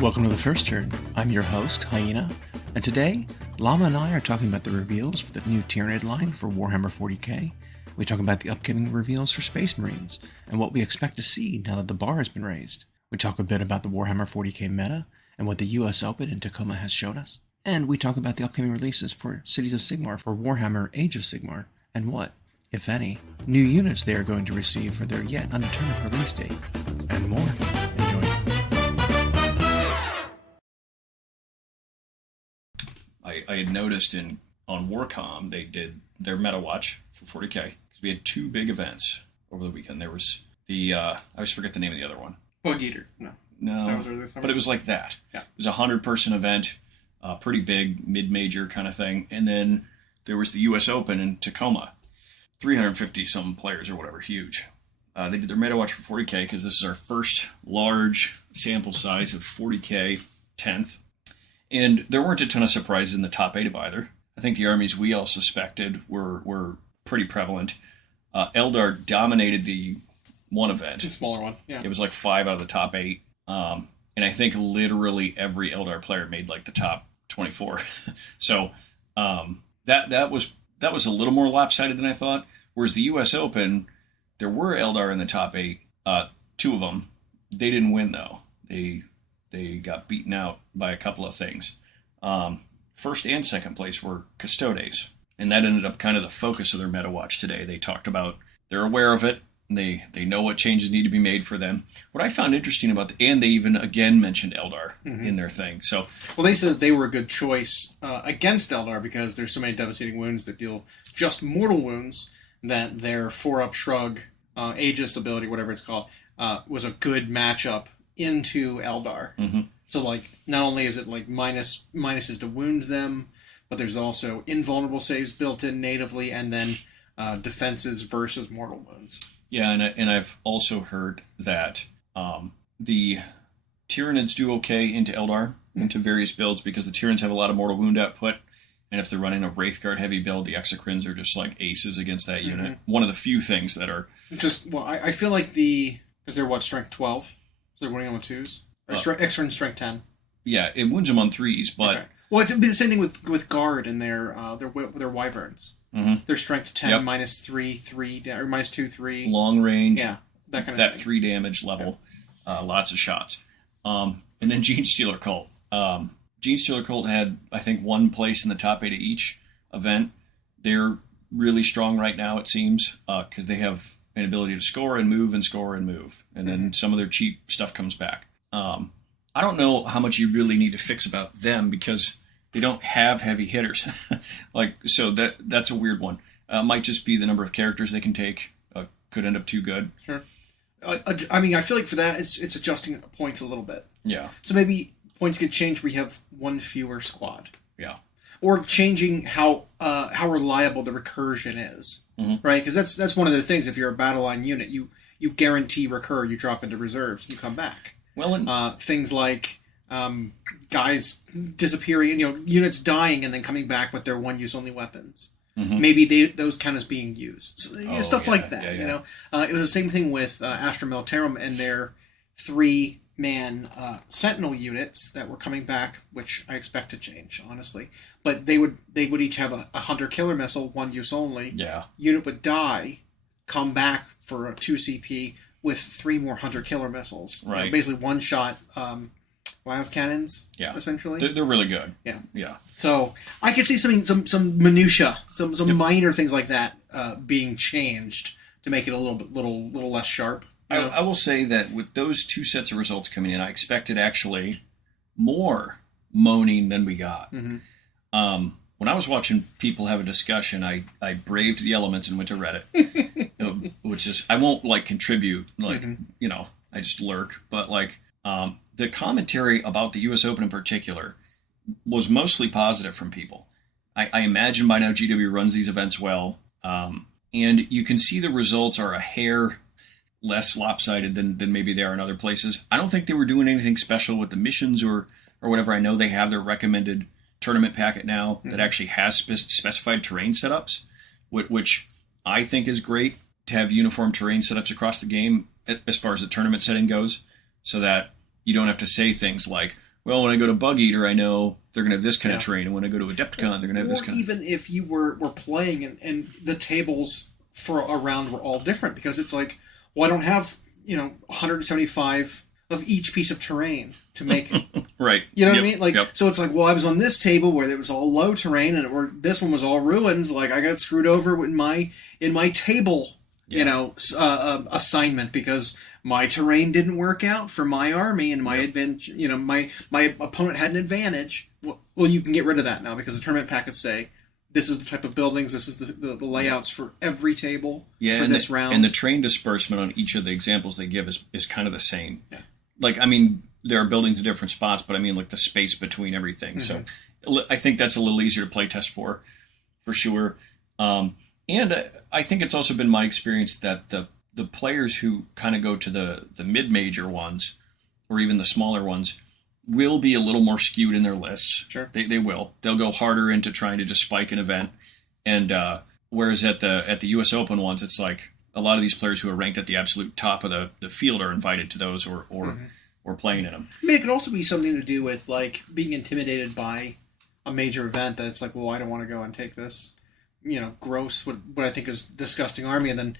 Welcome to The First Turn. I'm your host, Hyena, and today, Llama and I are talking about the reveals for the new Tyranid line for Warhammer 40k. We talk about the upcoming reveals for Space Marines, and what we expect to see now that the bar has been raised. We talk a bit about the Warhammer 40k meta, and what the US Open in Tacoma has shown us. And we talk about the upcoming releases for Cities of Sigmar for Warhammer Age of Sigmar, and what, if any, new units they are going to receive for their yet undetermined release date, and more. Enjoy. I had noticed on Warcom they did their meta watch for 40k because we had two big events over the weekend. There was the I always forget the name of the other one. Bug Eater. No. That was earlier summer. But it was like that. Yeah. It was a 100-person event, pretty big, mid-major kind of thing. And then there was the US Open in Tacoma, 350-some players or whatever, huge. They did their meta watch for 40k because this is our first large sample size of 40k 10th. And there weren't a ton of surprises in the top 8 of either. I think the armies we all suspected were pretty prevalent. Eldar dominated the one event. The smaller one, yeah. It was like 5 out of the top 8. And I think literally every Eldar player made like the top 24. So that was a little more lopsided than I thought. Whereas the US Open, there were Eldar in the top 8. 2 of them. They didn't win, though. They got beaten out by a couple of things. First and second place were Custodes, and that ended up kind of the focus of their meta watch today. They talked about they're aware of it, and they know what changes need to be made for them. What I found interesting about, and they even again mentioned Eldar in their thing. So, well, they said that they were a good choice against Eldar because there's so many devastating wounds that deal just mortal wounds that their 4-up shrug, Aegis ability, whatever it's called, was a good matchup into Eldar. Mm-hmm. So, like, not only is it like minuses to wound them, but there's also invulnerable saves built in natively, and then defenses versus mortal wounds. Yeah, and I've also heard that the Tyranids do okay into Eldar, into various builds, because the Tyranids have a lot of mortal wound output, and if they're running a Wraithguard heavy build, the Exocrines are just like aces against that unit. One of the few things that are... I feel like because they're what, strength 12? So they're winning on the 2s? Extra strength 10. Yeah, it wounds them on 3s, but... Okay. Well, it'd be the same thing with Guard and their Wyverns. Mm-hmm. Their strength 10, minus 3, or minus 2, 3. Long range. Yeah, that kind of that thing. 3 damage level. Yeah. Lots of shots. And then Gene Stealer Cult. Gene Stealer Cult had, I think, 1 place in the top 8 of each event. They're really strong right now, it seems, because they have an ability to score and move and score and move. And then some of their cheap stuff comes back. I don't know how much you really need to fix about them because they don't have heavy hitters. So that's a weird one. Might just be the number of characters they can take. Could end up too good. Sure. I mean, I feel like for that, it's adjusting points a little bit. Yeah. So maybe points get changed where you have 1 fewer squad. Yeah. Or changing how reliable the recursion is, right? Because that's one of the things. If you're a battle line unit, you guarantee recur. You drop into reserves, you come back. Well, things like guys disappearing, units dying and then coming back with their one-use only weapons. Mm-hmm. Maybe those count as being used. So, stuff like that. Yeah. It was the same thing with Astra Militarum and their 3-man Sentinel units that were coming back, which I expect to change, honestly. But they would each have a hunter-killer missile, one use only. Yeah. Unit would die, come back for a 2 CP with 3 more hunter-killer missiles. Right. Basically one-shot las cannons. Yeah. Essentially. They're really good. Yeah. Yeah. So I can see some minutia, some minor things like that being changed to make it a little less sharp. I will say that with those 2 sets of results coming in, I expected actually more moaning than we got. Mm-hmm. When I was watching people have a discussion, I braved the elements and went to Reddit, which is, I won't contribute, I just lurk, but the commentary about the US Open in particular was mostly positive from people. I imagine by now GW runs these events well, and you can see the results are a hair less lopsided than maybe they are in other places. I don't think they were doing anything special with the missions or whatever. I know they have their recommended tournament packet now that actually has specified terrain setups, which I think is great to have uniform terrain setups across the game as far as the tournament setting goes, so that you don't have to say things like, well, when I go to Bug Eater, I know they're going to have this kind of terrain, and when I go to Adepticon, they're going to have this kind of... Even if you were playing and the tables for a round were all different, because it's like, well, I don't have, 175 of each piece of terrain to make... Right. You know what I mean? Like, so it's like, well, I was on this table where it was all low terrain, and this one was all ruins. Like, I got screwed over in my table, assignment, because my terrain didn't work out for my army, and my advantage, my opponent had an advantage. Well, you can get rid of that now, because the tournament packets say, this is the type of buildings, this is the layouts for every table for this round. And the terrain disbursement on each of the examples they give is kind of the same. Yeah. Like, I mean, there are buildings in different spots, but I mean, like, the space between everything. Mm-hmm. So I think that's a little easier to play test for sure. And I think it's also been my experience that the players who kind of go to the mid-major ones, or even the smaller ones, will be a little more skewed in their lists. Sure. They will. They'll go harder into trying to just spike an event. And whereas at the US Open ones, it's like a lot of these players who are ranked at the absolute top of the field are invited to those or playing in them. I mean, it could also be something to do with, like, being intimidated by a major event, that it's like, well, I don't want to go and take this, gross, what I think is disgusting army, and then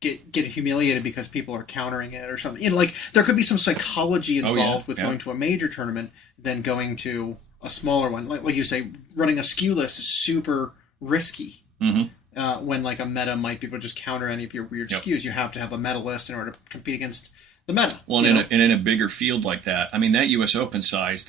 get humiliated because people are countering it or something. Like, there could be some psychology involved with going to a major tournament than going to a smaller one. Like you say, running a skew list is super risky. Mm-hmm. When, like, a meta might be able to just counter any of your weird skews. You have to have a meta list in order to compete against the meta. Well, and in a bigger field like that, I mean, that US Open size,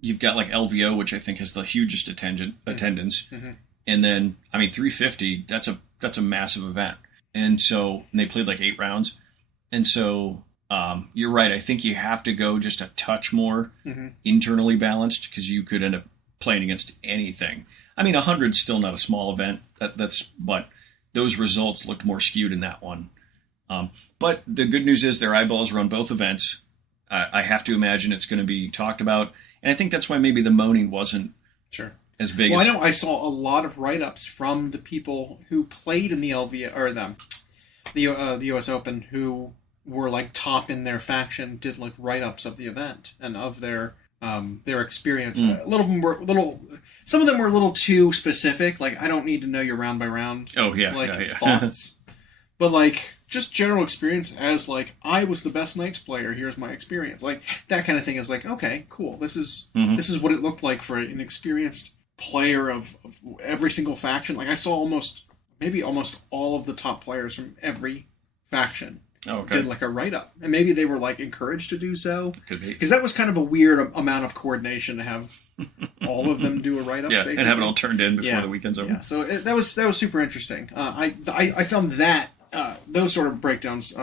you've got, like, LVO, which I think has the hugest attendance. Mm-hmm. And then, 350, that's a massive event. And so they played like 8 rounds. And so you're right. I think you have to go just a touch more internally balanced, because you could end up playing against anything. 100's still not a small event. But those results looked more skewed in that one. But the good news is their eyeballs are on both events. I have to imagine it's going to be talked about. And I think that's why maybe the moaning wasn't as big. Well, I know I saw a lot of write-ups from the people who played in the LV or the US Open, who were, like, top in their faction, did, like, write-ups of the event and of their experience. A little of them were some of them were a little too specific. Like, I don't need to know your round by round thoughts, but, like, just general experience as, like, I was the best Knights player, here's my experience. Like, that kind of thing is like, okay, cool. This is what it looked like for an experienced player of every single faction. Like, I saw almost all of the top players from every faction did, like, a write-up. And maybe they were, like, encouraged to do so. Could be. Because that was kind of a weird amount of coordination to have all of them do a write-up, basically. And have it all turned in before the weekend's over. Yeah, so that was super interesting. I found that those sort of breakdowns,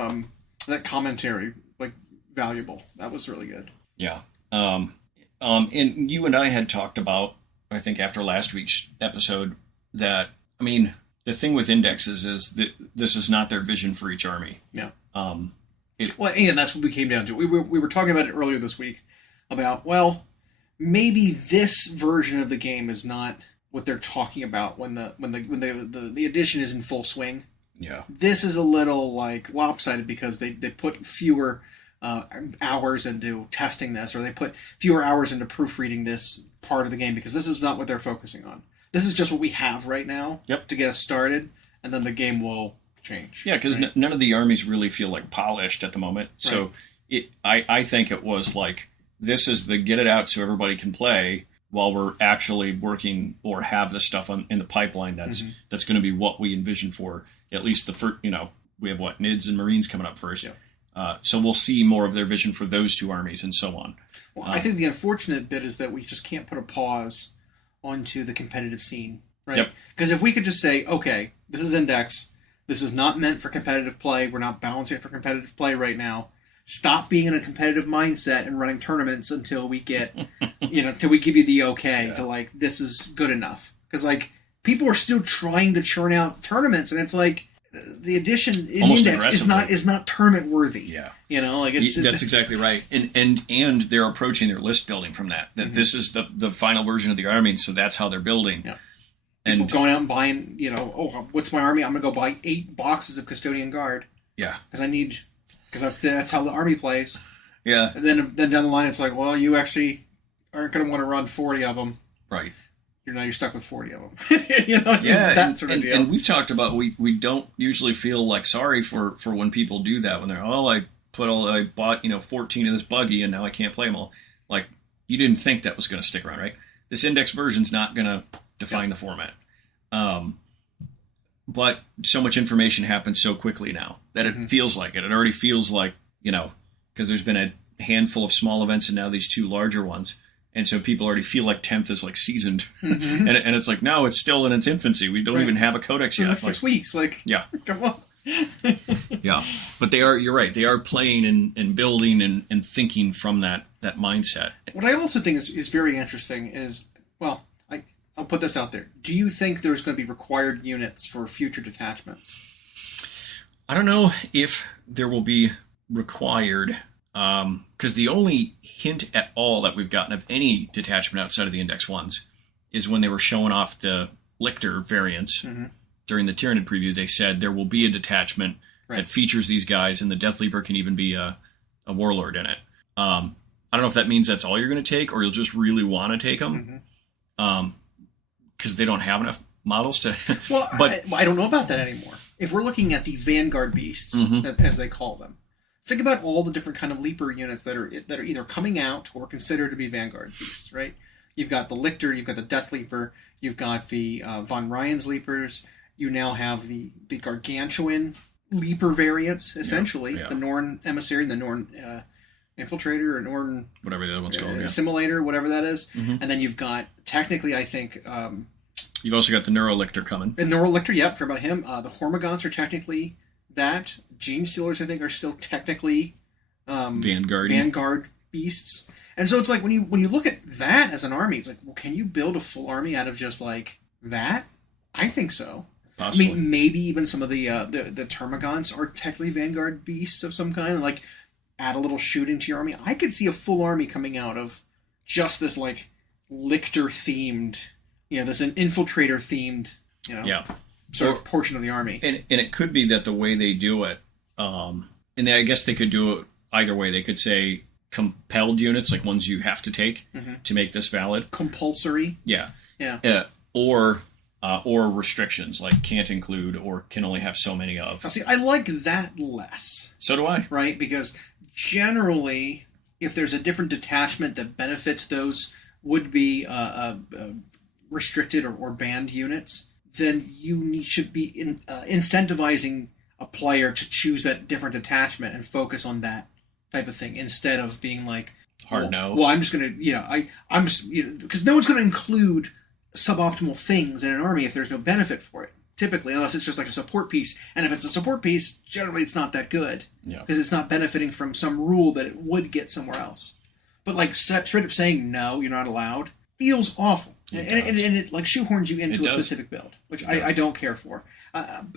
that commentary, like, valuable. That was really good. Yeah. And you and I had talked about, I think after last week's episode, that, the thing with indexes is that this is not their vision for each army. Yeah. And that's what we came down to. We were talking about it earlier this week about, well, maybe this version of the game is not what they're talking about when the edition is in full swing. Yeah. This is a little, like, lopsided because they put fewer hours into testing this, or they put fewer hours into proofreading this part of the game, because this is not what they're focusing on. This is just what we have right now to get us started, and then the game will change. Yeah, because none of the armies really feel, like, polished at the moment. Right. So I think it was like, this is the get it out so everybody can play while we're actually working or have the stuff in the pipeline that's going to be what we envision for at least the first, we have NIDS and Marines coming up first. Yeah. So we'll see more of their vision for those two armies and so on. Well, I think the unfortunate bit is that we just can't put a pause onto the competitive scene, right? Because if we could just say, okay, this is Index, this is not meant for competitive play, we're not balancing it for competitive play right now, stop being in a competitive mindset and running tournaments until we get, till we give you the okay to, like, this is good enough. Because, like, people are still trying to churn out tournaments, and it's like, the edition in almost Index is not tournament worthy. Yeah. That's exactly right. And they're approaching their list building from that this is the final version of the army, so that's how they're building. Yeah. And people going out and buying, what's my army? I'm going to go buy 8 boxes of Custodian Guard. Yeah. Because that's how the army plays. Yeah. And then down the line, it's like, well, you actually aren't going to want to run 40 of them. Right. You're stuck with 40 of them. Yeah, that sort of deal. And we've talked about we don't usually feel like sorry for when people do that when they're I bought 14 of this buggy and now I can't play them all. Like, you didn't think that was going to stick around, right? This index version's not going to define the format. But so much information happens so quickly now that it feels like it. It already feels like, because there's been a handful of small events and now these 2 larger ones. And so people already feel like 10th is like seasoned. And it's like, no, it's still in its infancy. We don't even have a codex yet. Like 6 weeks. Like, yeah. Come on. Yeah. But you're right. They are playing and building and thinking from that mindset. What I also think is very interesting is, well, I'll put this out there. Do you think there's going to be required units for future detachments? I don't know if there will be required, because the only hint at all that we've gotten of any detachment outside of the Index ones is when they were showing off the Lictor variants during the Tyranid preview. They said there will be a detachment that features these guys, and the Death Leaper can even be a warlord in it. I don't know if that means that's all you're going to take, or you'll just really want to take them. Because they don't have enough models to... Well, but I don't know about that anymore. If we're looking at the Vanguard Beasts, as they call them, think about all the different kind of Leaper units that are either coming out or considered to be Vanguard Beasts, right? You've got the Lictor, you've got the Death Leaper, you've got the Von Ryan's Leapers, you now have the Gargantuan Leaper variants, essentially. Yeah. The Norn Emissary, the Norn Infiltrator, or Norn... whatever the other one's called, Assimilator, whatever that is. And then you've got, technically, I think... you've also got the Neurolictor coming. And Neurolictor, yep, forgot about him. The Hormagaunts are technically that. Gene Stealers, I think, are still technically... Vanguard beasts. And so it's like, when you look at that as an army, it's like, well, can you build a full army out of just, like, that? I think so. Possibly. I mean, maybe even some of the Termagants are technically Vanguard beasts of some kind, like... add a little shooting to your army. I could see a full army coming out of just this, like, Lictor-themed, this infiltrator-themed, sort of portion of the army. And it could be that the way they do it, and I guess they could do it either way. They could say compelled units, like ones you have to take to make this valid. Compulsory. Yeah. Yeah. Or restrictions, like can't include or can only have so many of. Now, see, I like that less. So do I. Right? Because generally, if there's a different detachment that benefits those would-be restricted or banned units, then you should be incentivizing a player to choose that different detachment and focus on that type of thing instead of being like, no. Well, I'm just going to, I'm just, because no one's going to include suboptimal things in an army if there's no benefit for it. Typically, unless it's just like a support piece. And if it's a support piece, generally it's not that good. Yeah. Because it's not benefiting from some rule that it would get somewhere else. But like straight up saying, no, you're not allowed, feels awful. And it like shoehorns you into a specific build, which I don't care for.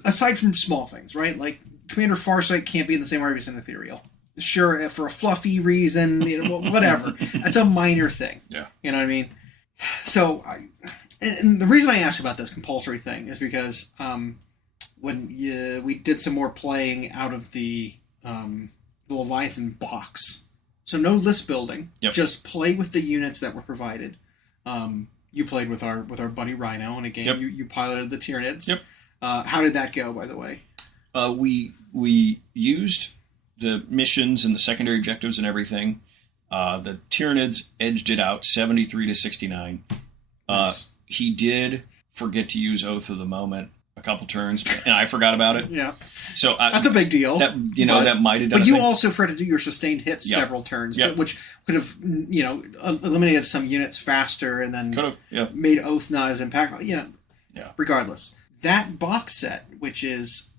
Aside from small things, right? Like Commander Farsight can't be in the same army as an Ethereal. Sure, for a fluffy reason, whatever. That's a minor thing. Yeah. You know what I mean? So... And the reason I asked about this compulsory thing is because when we did some more playing out of the Leviathan box, so no list building, just play with the units that were provided. You played with our buddy Rhino in a game. You piloted the Tyranids. Yep. How did that go, by the way? We used the missions and the secondary objectives and everything. The Tyranids edged it out 73-69. Nice. He did forget to use Oath of the Moment a couple turns, and I forgot about it. Yeah. So that's a big deal. That that might have done. But you also forgot to do your sustained hits several turns, which could have eliminated some units faster, and then made Oath not as impactful. Yeah. Regardless, that box set, which is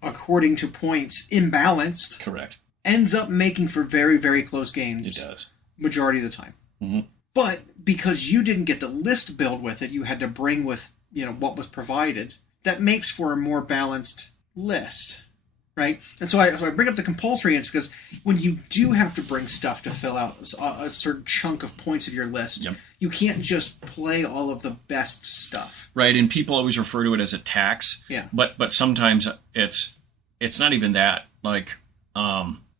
according to points imbalanced, correct, ends up making for very, very close games. It does majority of the time. Mm-hmm. But because you didn't get the list build with it, you had to bring with what was provided. That makes for a more balanced list, right? And so I bring up the compulsory units because when you do have to bring stuff to fill out a certain chunk of points of your list, you can't just play all of the best stuff, right? And people always refer to it as a tax, yeah. But sometimes it's not even that. Like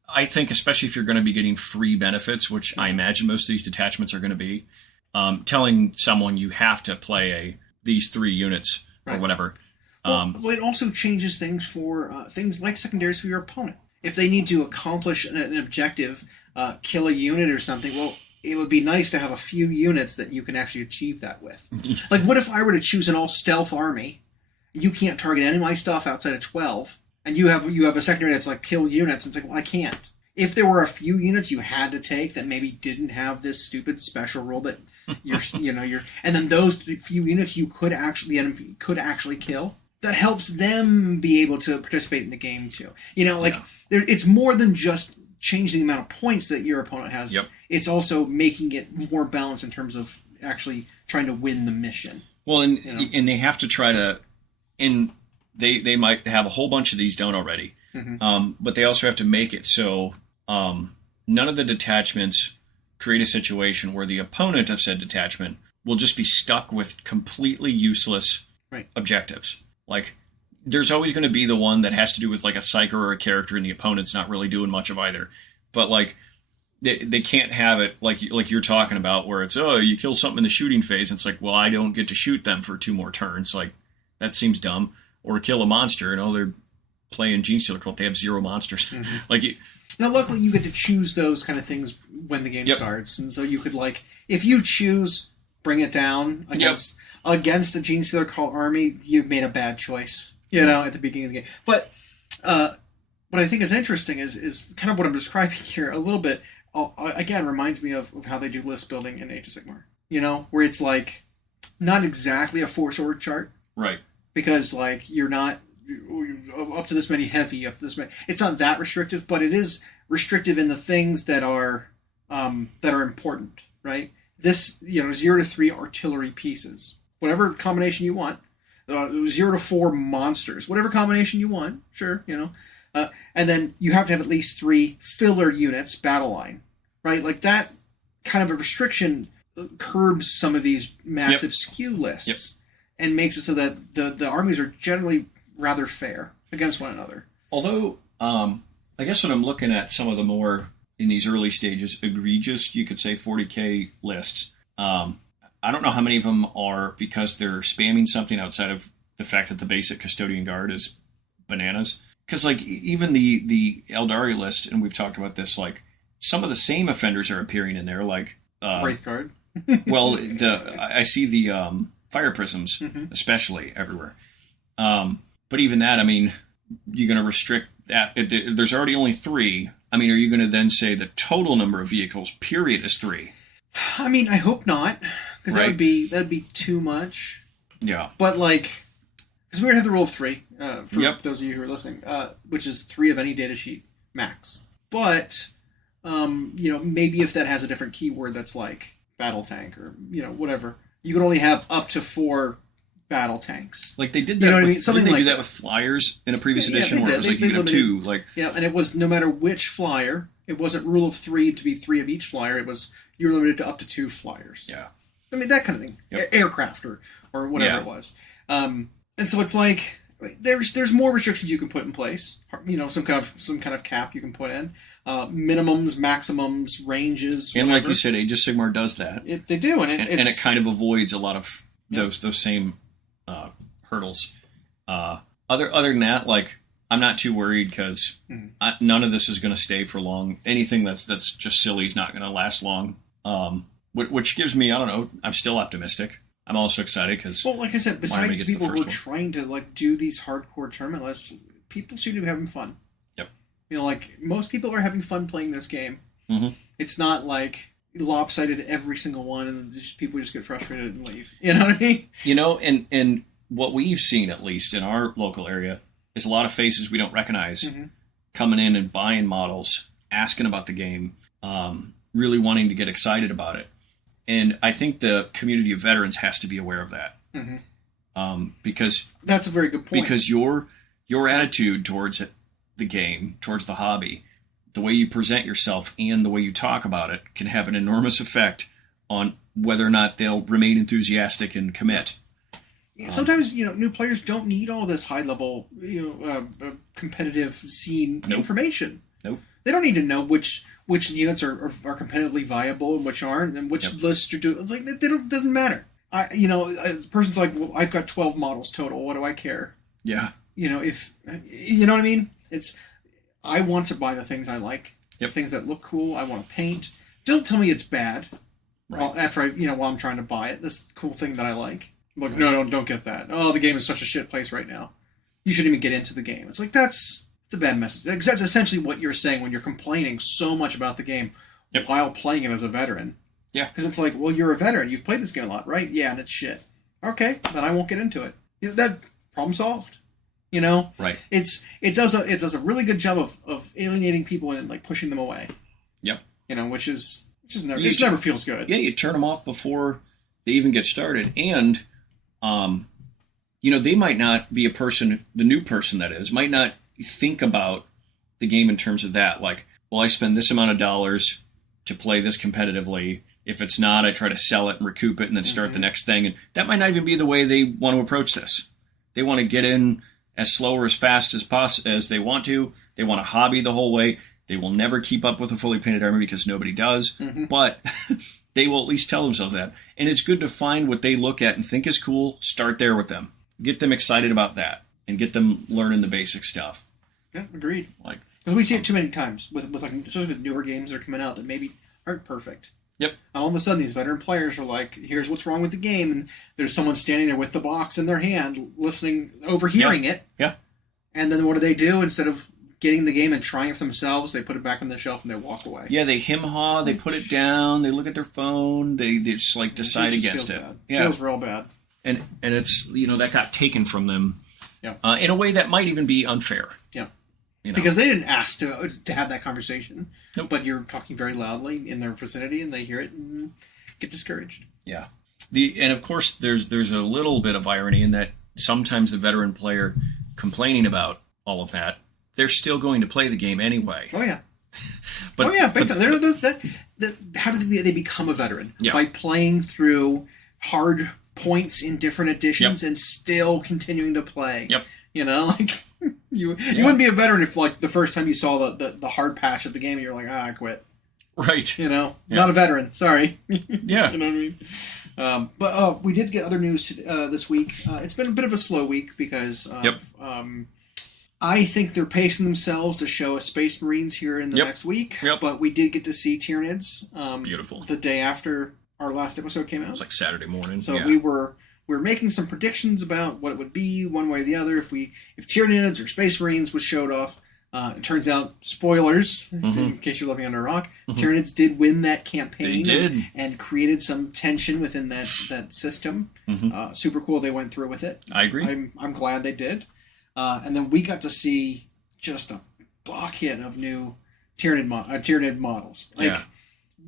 I think, especially if you're going to be getting free benefits, which I imagine most of these detachments are going to be, telling someone you have to play these 3 units or whatever. Well, it also changes things for things like secondaries for your opponent. If they need to accomplish an objective, kill a unit or something, well, it would be nice to have a few units that you can actually achieve that with. Like, what if I were to choose an all-stealth army? You can't target any of my stuff outside of 12, and you have a secondary that's like kill units, and it's like, well, I can't. If there were a few units you had to take that maybe didn't have this stupid special rule that and then those few units you could actually kill, that helps them be able to participate in the game too. It's more than just changing the amount of points that your opponent has. Yep. It's also making it more balanced in terms of actually trying to win the mission. Well, and they have to try to, and they might have a whole bunch of these done already, but they also have to make it so none of the detachments create a situation where the opponent of said detachment will just be stuck with completely useless objectives. Like, there's always going to be the one that has to do with like a psyker or a character, and the opponent's not really doing much of either. But like, they can't have it like you're talking about, where it's, oh, you kill something in the shooting phase, and it's like, well, I don't get to shoot them for 2 more turns. Like, that seems dumb. Or kill a monster, and they're playing Genestealer Cult, they have 0 monsters. Now, luckily, you get to choose those kind of things when the game starts, and so you could, like, if you choose bring it down against a Genestealer Cult army, you've made a bad choice, at the beginning of the game. But what I think is interesting is kind of what I'm describing here a little bit. Again, reminds me of how they do list building in Age of Sigmar. Where it's like not exactly a 4-sword chart, right? Because like you're not up to this many heavy, up to this many. It's not that restrictive, but it is restrictive in the things that are important, right? This 0 to 3 artillery pieces, whatever combination you want. 0 to 4 monsters, whatever combination you want, sure, and then you have to have at least 3 filler units, battle line, right? Like that kind of a restriction curbs some of these massive skew lists and makes it so that the armies are generally rather fair against one another. Although, I guess when I'm looking at some of the more, in these early stages, egregious, you could say 40k lists, I don't know how many of them are because they're spamming something outside of the fact that the basic Custodian Guard is bananas. Because, like, even the Eldari list, and we've talked about this, like, some of the same offenders are appearing in there, like... Wraith Guard. Well, I see the Fire Prisms, especially, everywhere. But even that, I mean, you're going to restrict that. There's already only 3. I mean, are you going to then say the total number of vehicles, period, is 3? I mean, I hope not, because that'd be too much. Yeah. But, like... Because we're going to have the rule of 3, for those of you who are listening, which is 3 of any data sheet, max. But, maybe if that has a different keyword that's like battle tank or, whatever, you could only have up to 4 battle tanks. Like they did that what I mean? Something didn't they like do that with flyers in a previous edition where it was like you could have 2? Like, and it was no matter which flyer, it wasn't rule of 3 to be 3 of each flyer, it was you were limited to up to 2 flyers. Yeah. I mean, that kind of thing. Yep. Aircraft or whatever it was. And so it's like there's more restrictions you can put in place. Some kind of cap you can put in, minimums, maximums, ranges. And whatever. Like you said, Age of Sigmar does that. They do, and it kind of avoids a lot of those same hurdles. Other than that, like I'm not too worried because none of this is going to stay for long. Anything that's just silly is not going to last long. Which gives me, I don't know, I'm still optimistic. I'm also excited because... Well, like I said, besides people who are trying to like do these hardcore tournament lists, people seem to be having fun. Yep. Like, most people are having fun playing this game. Mm-hmm. It's not like lopsided every single one and people just get frustrated and leave. You know what I mean? And what we've seen, at least in our local area, is a lot of faces we don't recognize coming in and buying models, asking about the game, really wanting to get excited about it. And I think the community of veterans has to be aware of that, because that's a very good point. Because your attitude towards the game, towards the hobby, the way you present yourself, and the way you talk about it can have an enormous effect on whether or not they'll remain enthusiastic and commit. Sometimes new players don't need all this high level competitive scene information. Nope. They don't need to know which units are competitively viable and which aren't, and which lists you're doing. It's like it doesn't matter. A person's like, well, I've got 12 models total. What do I care? Yeah. If you know what I mean. I want to buy the things I like, the things that look cool. I want to paint. Don't tell me it's bad. Right. Well, while I'm trying to buy it, this cool thing that I like. I'm like, no, don't get that. Oh, the game is such a shit place right now. You shouldn't even get into the game. It's like it's a bad message. That's essentially what you're saying when you're complaining so much about the game while playing it as a veteran. Yeah. Because it's like, well, you're a veteran. You've played this game a lot, right? Yeah, and it's shit. Okay, then I won't get into it. That problem solved. Right. It does a really good job of alienating people and like pushing them away. Yep. Which is never feels good. Yeah, you turn them off before they even get started, and they might not be a person. The new person that is might not think about the game in terms of that. Like, well, I spend this amount of dollars to play this competitively. If it's not, I try to sell it and recoup it, and then start the next thing. And that might not even be the way they want to approach this. They want to get in as slow or as fast as they want to. They want a hobby the whole way. They will never keep up with a fully painted army because nobody does. But they will at least tell themselves that. And it's good to find what they look at and think is cool. Start there with them. Get them excited about that. And get them learning the basic stuff. Yeah, agreed. Like, because we see it too many times with like, especially with newer games that are coming out that maybe aren't perfect. Yep. And all of a sudden, these veteran players are like, "Here's what's wrong with the game," and there's someone standing there with the box in their hand, listening, overhearing it. Yeah. And then what do? Instead of getting the game and trying it for themselves, they put it back on the shelf and they walk away. Yeah, they hem-haw, they put it down, they look at their phone, they just like decide against it. Bad. Yeah, feels real bad. And it's that got taken from them. Yeah. In a way that might even be unfair. Yeah. Because they didn't ask to have that conversation. Nope. But you're talking very loudly in their vicinity, and they hear it and get discouraged. Yeah. And of course, there's a little bit of irony in that sometimes the veteran player complaining about all of that, they're still going to play the game anyway. Oh yeah. Big time. How did they become a veteran? Yeah. By playing through hard points in different editions and still continuing to play. Yep. You wouldn't be a veteran if, like, the first time you saw the hard patch of the game, you're like, I quit. Right. Not a veteran. Sorry. Yeah. You know what I mean? But we did get other news this week. It's been a bit of a slow week because I think they're pacing themselves to show us Space Marines here in the next week. Yep. But we did get to see Tyranids. Beautiful. The day after our last episode came out. It was like Saturday morning. So we were making some predictions about what it would be one way or the other if Tyranids or Space Marines was showed off. It turns out, spoilers, in case you're living under a rock, Tyranids did win that campaign. They did. And created some tension within that system. Super cool they went through with it. I agree. I'm glad they did. And then we got to see just a bucket of new Tyranid models.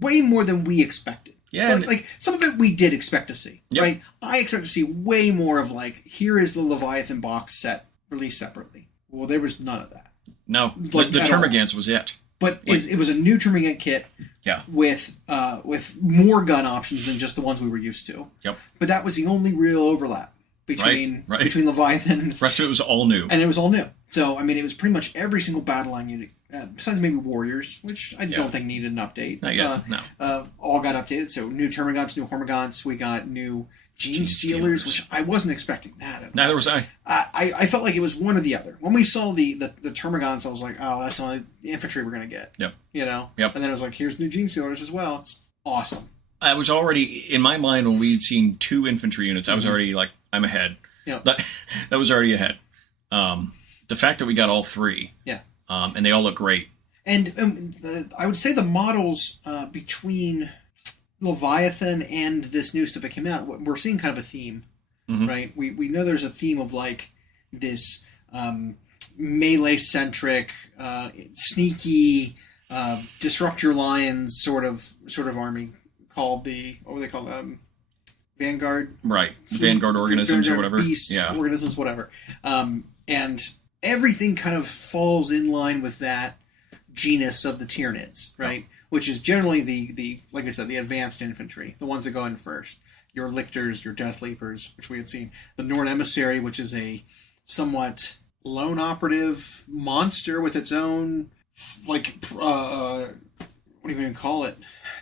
Way more than we expected. Yeah. Like some of it we did expect to see. Yep. Right? I expect to see way more of here is the Leviathan box set released separately. Well, there was none of that. No. The Termagants was it. But it was a new Termagant kit with more gun options than just the ones we were used to. Yep. But that was the only real overlap between Leviathan and the rest of it was all new. And it was all new. So, I mean, it was pretty much every single battle line unit, besides maybe Warriors, which I don't think needed an update. Not yet, no. All got updated. So, new Termagants, new Hormagaunts. We got new Gene Stealers, which I wasn't expecting that. Neither was I. I felt like it was one or the other. When we saw the Termagants, I was like, oh, that's the only infantry we're going to get. Yep. Yep. And then it was like, here's new Gene Stealers as well. It's awesome. I was already, in my mind, when we'd seen 2 infantry units, I was already like, I'm ahead. Yeah. That was already ahead. The fact that we got all 3. Yeah. And they all look great. And I would say the models between Leviathan and this new stuff that came out, we're seeing kind of a theme, right? We know there's a theme of like this melee-centric, sneaky, disrupt your lines sort of army called what were they called? Vanguard? Right. Vanguard organisms or whatever. Beasts, organisms, whatever. And everything kind of falls in line with that genus of the Tyranids, right? Which is generally the like I said, the advanced infantry, the ones that go in first. Your Lictors, your Death Leapers, which we had seen. The Norn Emissary, which is a somewhat lone operative monster with its own do you even call it?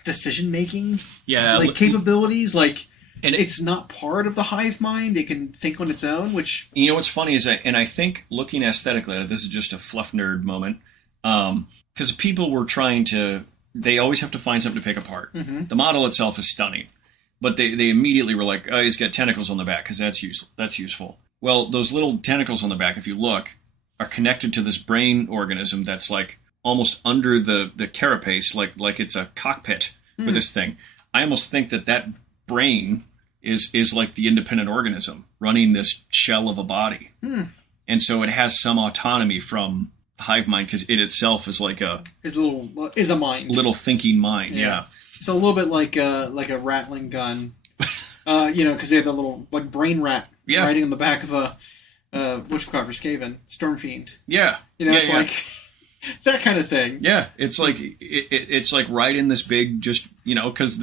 Decision making? Yeah. Like capabilities? Like, and it's not part of the hive mind. It can think on its own, which... You know what's funny is that, and I think looking aesthetically at it, this is just a fluff nerd moment, because people were trying to... They always have to find something to pick apart. Mm-hmm. The model itself is stunning. But they immediately were like, oh, he's got tentacles on the back, because that's useful. Well, those little tentacles on the back, if you look, are connected to this brain organism that's like almost under the carapace, like it's a cockpit for this thing. I almost think that brain is like the independent organism running this shell of a body. And so it has some autonomy from the hive mind, because it itself is like a mind. Little thinking mind, yeah. So a little bit like a rattling gun, because they have that little like brain rat riding on the back of a whatchamacallit, Skaven, Stormfiend. Yeah, it's like that kind of thing. Yeah, it's like it's like right in this big, just because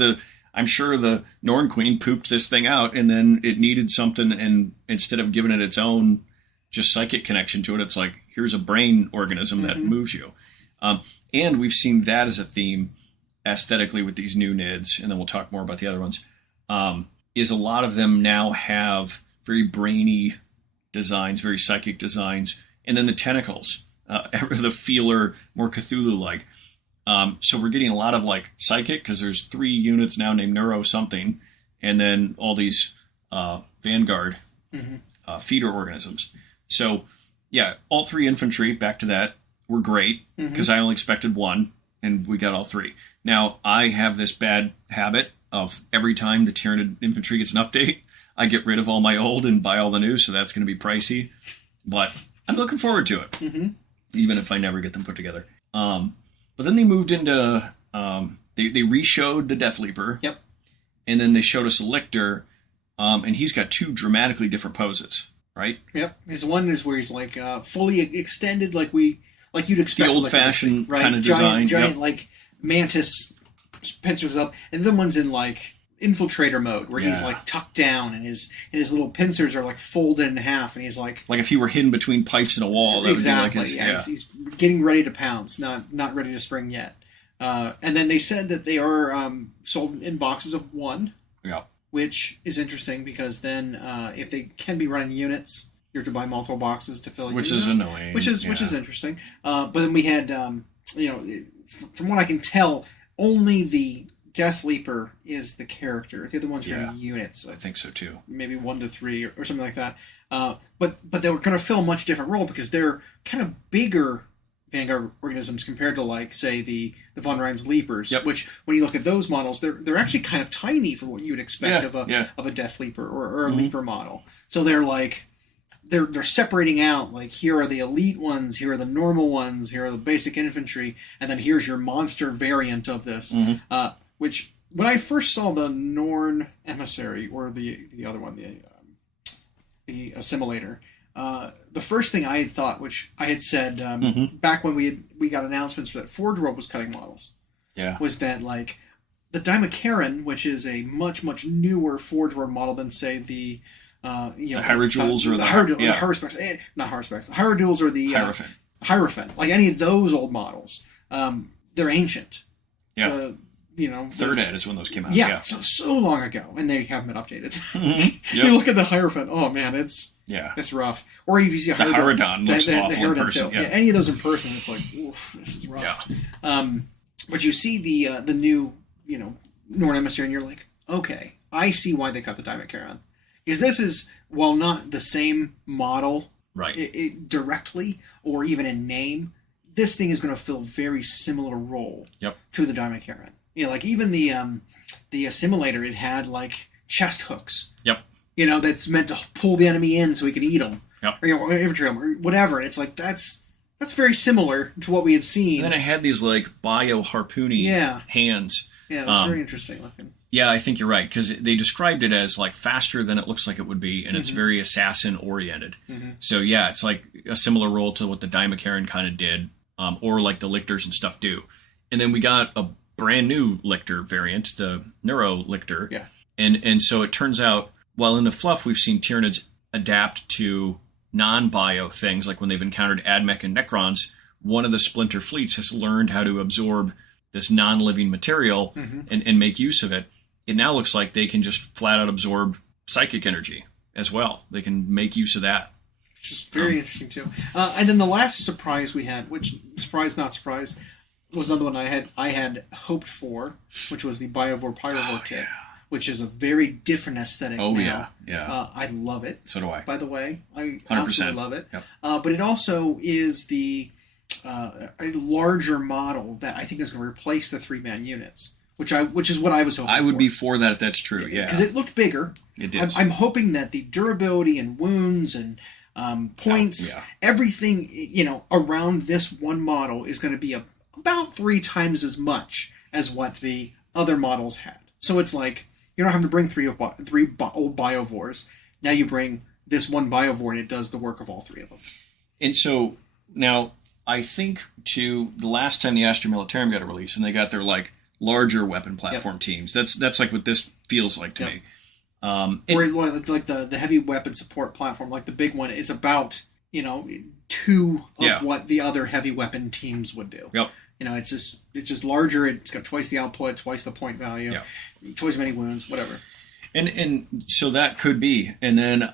I'm sure the Norn Queen pooped this thing out, and then it needed something, and instead of giving it its own just psychic connection to it, it's like, here's a brain organism that moves you. And we've seen that as a theme aesthetically with these new NIDs, and then we'll talk more about the other ones, is a lot of them now have very brainy designs, very psychic designs, and then the tentacles, the feeler, more Cthulhu-like. So we're getting a lot of like psychic, because there's 3 units now named Neuro something, and then all these Vanguard feeder organisms. So yeah, all 3 infantry, back to that, were great, because I only expected 1, and we got all 3. Now, I have this bad habit of every time the Tyranid infantry gets an update, I get rid of all my old and buy all the new, so that's going to be pricey. But I'm looking forward to it, even if I never get them put together. But then they moved into... They re-showed the Death Leaper. Yep. And then they showed us a Lictor, and he's got 2 dramatically different poses, right? Yep. His one is where he's like fully extended, like you'd expect. The old-fashioned like, kind of design. Giant like mantis pincers up. And the one's in like infiltrator mode, where he's like tucked down, and his little pincers are like folded in half, and he's like if he were hidden between pipes and a wall. That exactly. Would be like he's getting ready to pounce, not ready to spring yet. And then they said that they are sold in boxes of 1. Yeah. Which is interesting, because then if they can be running units, you have to buy multiple boxes to fill. Which is annoying. Which is interesting. But then we had, from what I can tell, only the Death Leaper is the character. The other ones are units. I think so too. Maybe 1 to 3 or something like that. But they were going to fill a much different role, because they're kind of bigger Vanguard organisms compared to, like, say, the Von Rein's Leapers, which, when you look at those models, they're actually kind of tiny for what you would expect of a Death Leaper or a Leaper model. So they're like they're separating out, like, here are the elite ones, here are the normal ones, here are the basic infantry, and then here's your monster variant of this. Which, when I first saw the Norn Emissary, or the other one, the Assimilator, the first thing I had thought, which I had said back when we got announcements that Forge World was cutting models, was that, like, the Daimakaran, which is a much, much newer Forge World model than, say, the Hierodules or the Hierospects, not Hierospects, the Hierodules or the Hierophant, like any of those old models, they're ancient. Yeah. Third Ed is when those came out. Yeah, so long ago, and they haven't been updated. You look at the Hierophant, oh man, it's rough. Or if you see the Hierodon looks awful in person. Any of those in person, it's like, oof, this is rough. Yeah. But you see the new, Norn Emissary, and you're like, okay, I see why they cut the Daimakaran. Because this is, while not the same model directly, or even in name, this thing is going to fill a very similar role to the Daimakaran. Like, even the Assimilator, it had, like, chest hooks. Yep. That's meant to pull the enemy in so he can eat them. Yep. Or infantry them, or whatever. And it's like, that's very similar to what we had seen. And then it had these, like, bio-harpoony hands. Yeah, it was very interesting looking. Yeah, I think you're right, because they described it as, like, faster than it looks like it would be, and it's very assassin-oriented. So, yeah, it's, like, a similar role to what the Daimakaran kind of did, or, like, the Lictors and stuff do. And then we got a brand new Lictor variant, the Neuro Lictor. Yeah. And so it turns out, while in the fluff we've seen Tyranids adapt to non-bio things, like when they've encountered Admech and Necrons, one of the Splinter fleets has learned how to absorb this non-living material and make use of it. It now looks like they can just flat out absorb psychic energy as well. They can make use of that. Which is very interesting, too. And then the last surprise we had, which, surprise, not surprise, was another one I had hoped for, which was the Biovore Pyrovore kit, which is a very different aesthetic now. Yeah. I love it. So do I. By the way. I 100%. absolutely love it. Yep. But it also is a larger model that I think is going to replace the 3-man units, which is what I was hoping for. I would be for that if that's true, yeah. Because it looked bigger. It did. I'm hoping that the durability and wounds and points, everything, around this one model is going to be about 3 times as much as what the other models had. So it's like, you don't have to bring three old Biovores. Now you bring this one Biovore and it does the work of all 3 of them. And so, now, I think, the last time the Astra Militarum got a release, and they got their, larger weapon platform teams, that's like what this feels like to me. Or like the heavy weapon support platform, like the big one, is about 2 of what the other heavy weapon teams would do. Yep. It's just larger. It's got twice the output, twice the point value, twice as many wounds, whatever. And so that could be. And then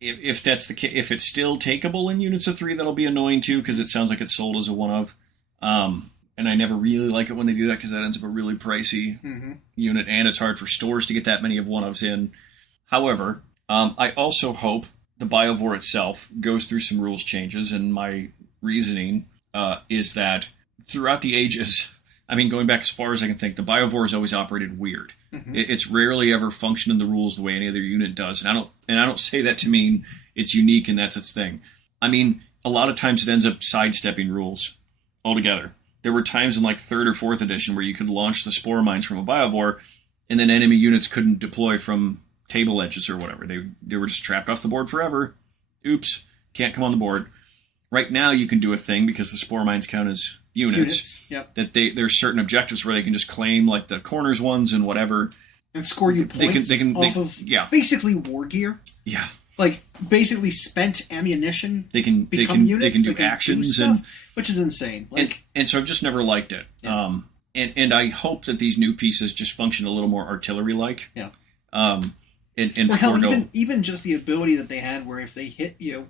if that's the case, if it's still takeable in units of 3, that'll be annoying too, because it sounds like it's sold as a one of. And I never really like it when they do that, because that ends up a really pricey unit, and it's hard for stores to get that many of one-ofs in. However, I also hope the Biovore itself goes through some rules changes, and my reasoning is that throughout the ages, going back as far as I can think, the Biovore has always operated weird. It's rarely ever functioned in the rules the way any other unit does, and I don't say that to mean it's unique and that's its thing. A lot of times it ends up sidestepping rules altogether. There were times in 3rd or 4th edition where you could launch the spore mines from a Biovore, and then enemy units couldn't deploy from table edges or whatever. They were just trapped off the board forever. Oops, can't come on the board. Right now you can do a thing, because the spore mines count as units. Yep. That there's certain objectives where they can just claim the corners ones and whatever. And score you points off of basically war gear. Yeah. Basically spent ammunition. They can units, they can do actions stuff, and which is insane. And so I've just never liked it. Yeah. And I hope that these new pieces just function a little more artillery-like. Yeah. And or hell, even just the ability that they had, where if they hit you,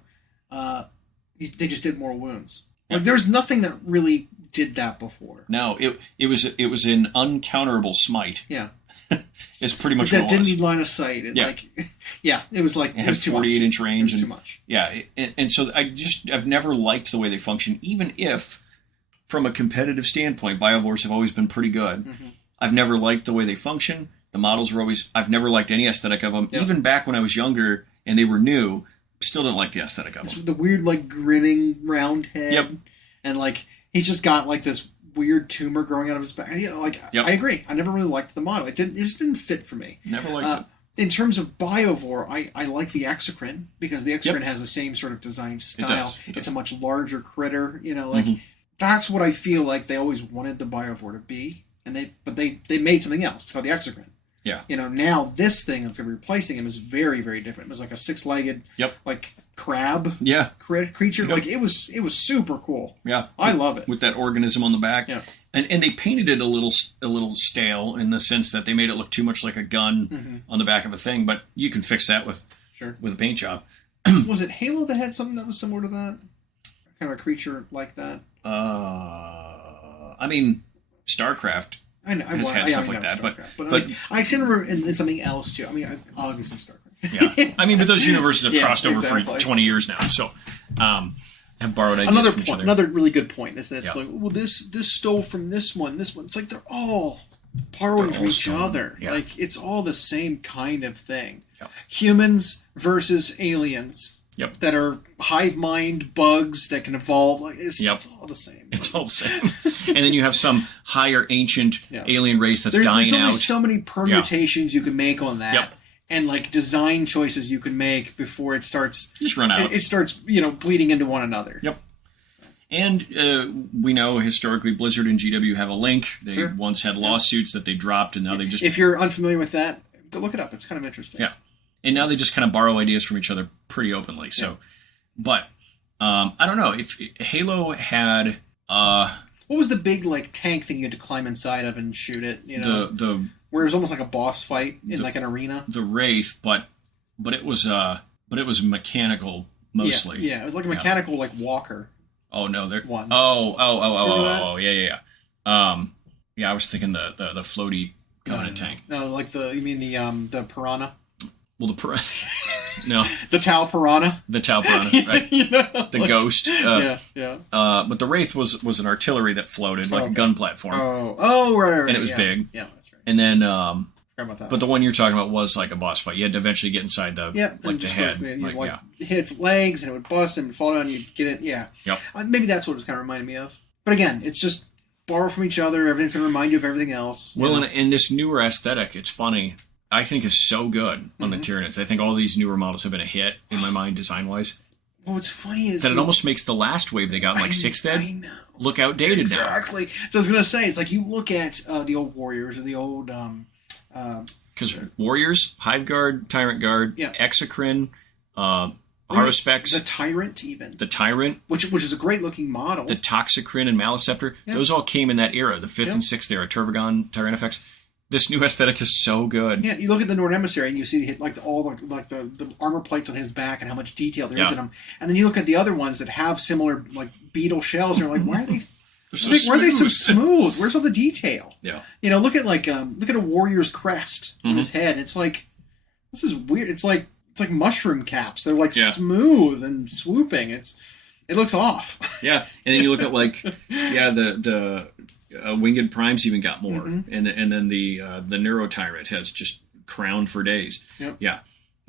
they just did more wounds. There's nothing that really did that before. No, it was an uncounterable smite. Yeah. It's pretty much that what it didn't was. need line of sight. And it was it had 48-inch range. It was too much. Yeah, and so I've never liked the way they function, even if, from a competitive standpoint, Biovores have always been pretty good. I've never liked the way they function. The models were always... I've never liked any aesthetic of them. Yep. Even back when I was younger and they were new, still didn't like the aesthetic of them. The weird, grinning round head. Yep. And, he's just got, this weird tumor growing out of his back. Yep. I agree. I never really liked the model. It just didn't fit for me. Never liked it. In terms of Biovore, I like the Exocrine, because the Exocrine has the same sort of design style. It does. It's a much larger critter. That's what I feel like they always wanted the Biovore to be. But they made something else. It's called the Exocrine. Yeah. Now this thing that's going to be replacing him is very, very different. It was like a 6-legged, crab creature. Yep. It was super cool. Yeah. I love it. With that organism on the back. Yeah. And they painted it a little stale, in the sense that they made it look too much like a gun on the back of a thing, but you can fix that with a paint job. Was it Halo that had something that was similar to that? Kind of a creature like that? StarCraft. I know. Has had stuff like that, but I seem to remember in something else too. Obviously StarCraft. Yeah, but those universes have crossed over for 20 years now, so have borrowed ideas from each other. Another really good point is that it's this stole from this one. It's like they're all borrowing from each other. Yeah. It's all the same kind of thing. Yep. Humans versus aliens. Yep. That are hive mind bugs that can evolve. It's all the same. It's all the same. And then you have some higher ancient alien race that's dying there's out. There's so many permutations you can make on that. Yep. And design choices you can make before it starts... Just run out. It starts, bleeding into one another. Yep. And we know historically Blizzard and GW have a link. They once had lawsuits that they dropped, and now they just... If you're unfamiliar with that, go look it up. It's kind of interesting. Yeah. And now they just kind of borrow ideas from each other pretty openly. So, but I don't know if Halo had. what was the big like tank thing you had to climb inside of and shoot it? You know, where it was almost like a boss fight in like an arena. The Wraith, but it was mechanical mostly. Yeah, it was like a mechanical like walker. Oh no, there. One. Oh, yeah. I was thinking the floaty Covenant tank. No, like you mean the Piranha? Well, no, the Tau Piranha. The Tau Piranha, right? The Ghost. Yeah. But the Wraith was an artillery that floated like a gun platform. Right. And it was big. Yeah, that's right. And then, about that. But the one you're talking about was like a boss fight. You had to eventually get inside the the head. Hit its legs and it would bust and fall down. And you'd get it. Yeah. Yep. Maybe that's what it was kind of reminding me of. But again, it's just borrow from each other. Everything's going to remind you of everything else. Well, in this newer aesthetic, it's funny. I think is so good on the Tyranids. I think all these newer models have been a hit in my mind, design-wise. Well, what's funny is that it almost makes the last wave they got in like 6th Ed look outdated exactly. Now. So I was going to say, it's like you look at the old Warriors or the old... Because Warriors, Hive Guard, Tyrant Guard, Exocrine, Haruspex... The Tyrant, even. The Tyrant. Which is a great-looking model. The Toxicrine and Maliceptor. Yep. Those all came in that era, the 5th and 6th era, Turbogon, Tyrannifex. This new aesthetic is so good. Yeah, you look at the Nord Emissary and you see like the armor plates on his back and how much detail there is in them. And then you look at the other ones that have similar like beetle shells and you're like, why are they? Why are they so smooth? Where's all the detail? Yeah. You know, look at a warrior's crest on his head. It's like this is weird. It's like mushroom caps. They're like smooth and swooping. It looks off. Yeah, and then you look at the Winged Primes even got more, and then the Neuro Tyrant has just crowned for days. Yep. Yeah,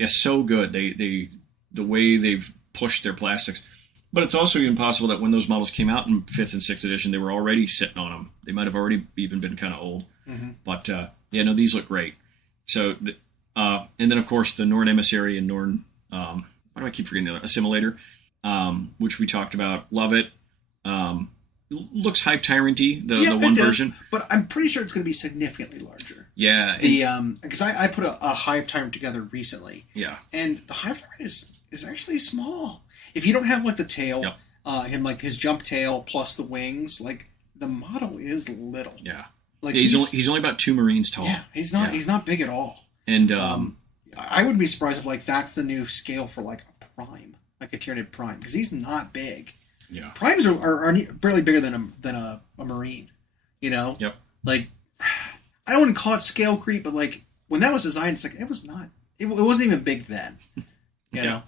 so good. The way they've pushed their plastics, but it's also even possible that when those models came out in 5th and 6th edition, they were already sitting on them. They might have already even been kind of old. But these look great. So, and then of course the Norn Emissary and Norn. Why do I keep forgetting the other Assimilator? Which we talked about. Love it. Looks Hive Tyrant-y, the one version. But I'm pretty sure it's going to be significantly larger. Yeah. Because I put a Hive Tyrant together recently. Yeah. And the Hive Tyrant is actually small. If you don't have like the tail, him like his jump tail plus the wings, like the model is little. Yeah. Like he's only about 2 Marines tall. Yeah, he's not big at all. And I wouldn't be surprised if like that's the new scale for like a Prime, like a Tyranid Prime, because he's not big. Yeah, Primes are barely bigger than a Marine, you know. Yep. Like, I don't want to call it scale creep, but like when that was designed, it's like it was not. It wasn't even big then. You know.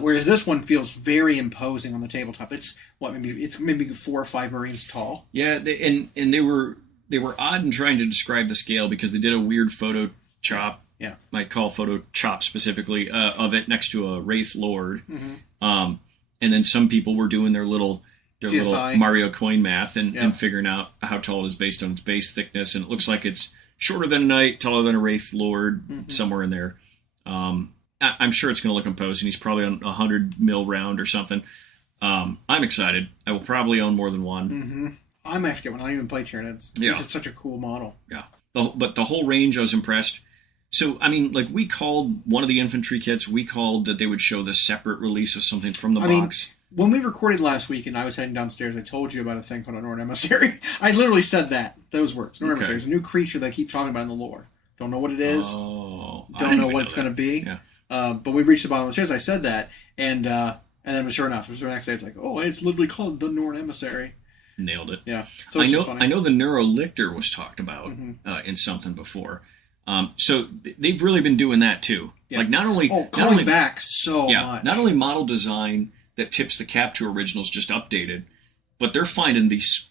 Whereas this one feels very imposing on the tabletop. It's maybe 4 or 5 Marines tall. Yeah, they were odd in trying to describe the scale because they did a weird photo chop. Yeah. Might call photo chop specifically of it next to a Wraith Lord. And then some people were doing their little Mario coin math and figuring out how tall it is based on its base thickness. And it looks like it's shorter than a Knight, taller than a Wraith Lord, somewhere in there. I'm sure it's going to look imposing. He's probably on 100 mil round or something. I'm excited. I will probably own more than one. I might have to get one. I don't even play Tyranids. Yeah. It's such a cool model. Yeah. But the whole range, I was impressed. So, I mean, like, we called one of the infantry kits, we called that they would show the separate release of something from the box. When we recorded last week and I was heading downstairs, I told you about a thing called a Norn Emissary. I literally said those words. Norn Emissary is a new creature that I keep talking about in the lore. Don't know what it is. Don't know what it's going to be. Yeah. But we reached the bottom of the stairs. I said that. And then sure enough, the next day it's like, it's literally called the Norn Emissary. Nailed it. Yeah. So I know the Neurolictor was talked about in something before. So they've really been doing that too. Yeah. Like not only back so much. Not only model design that tips the cap to originals just updated, but they're finding these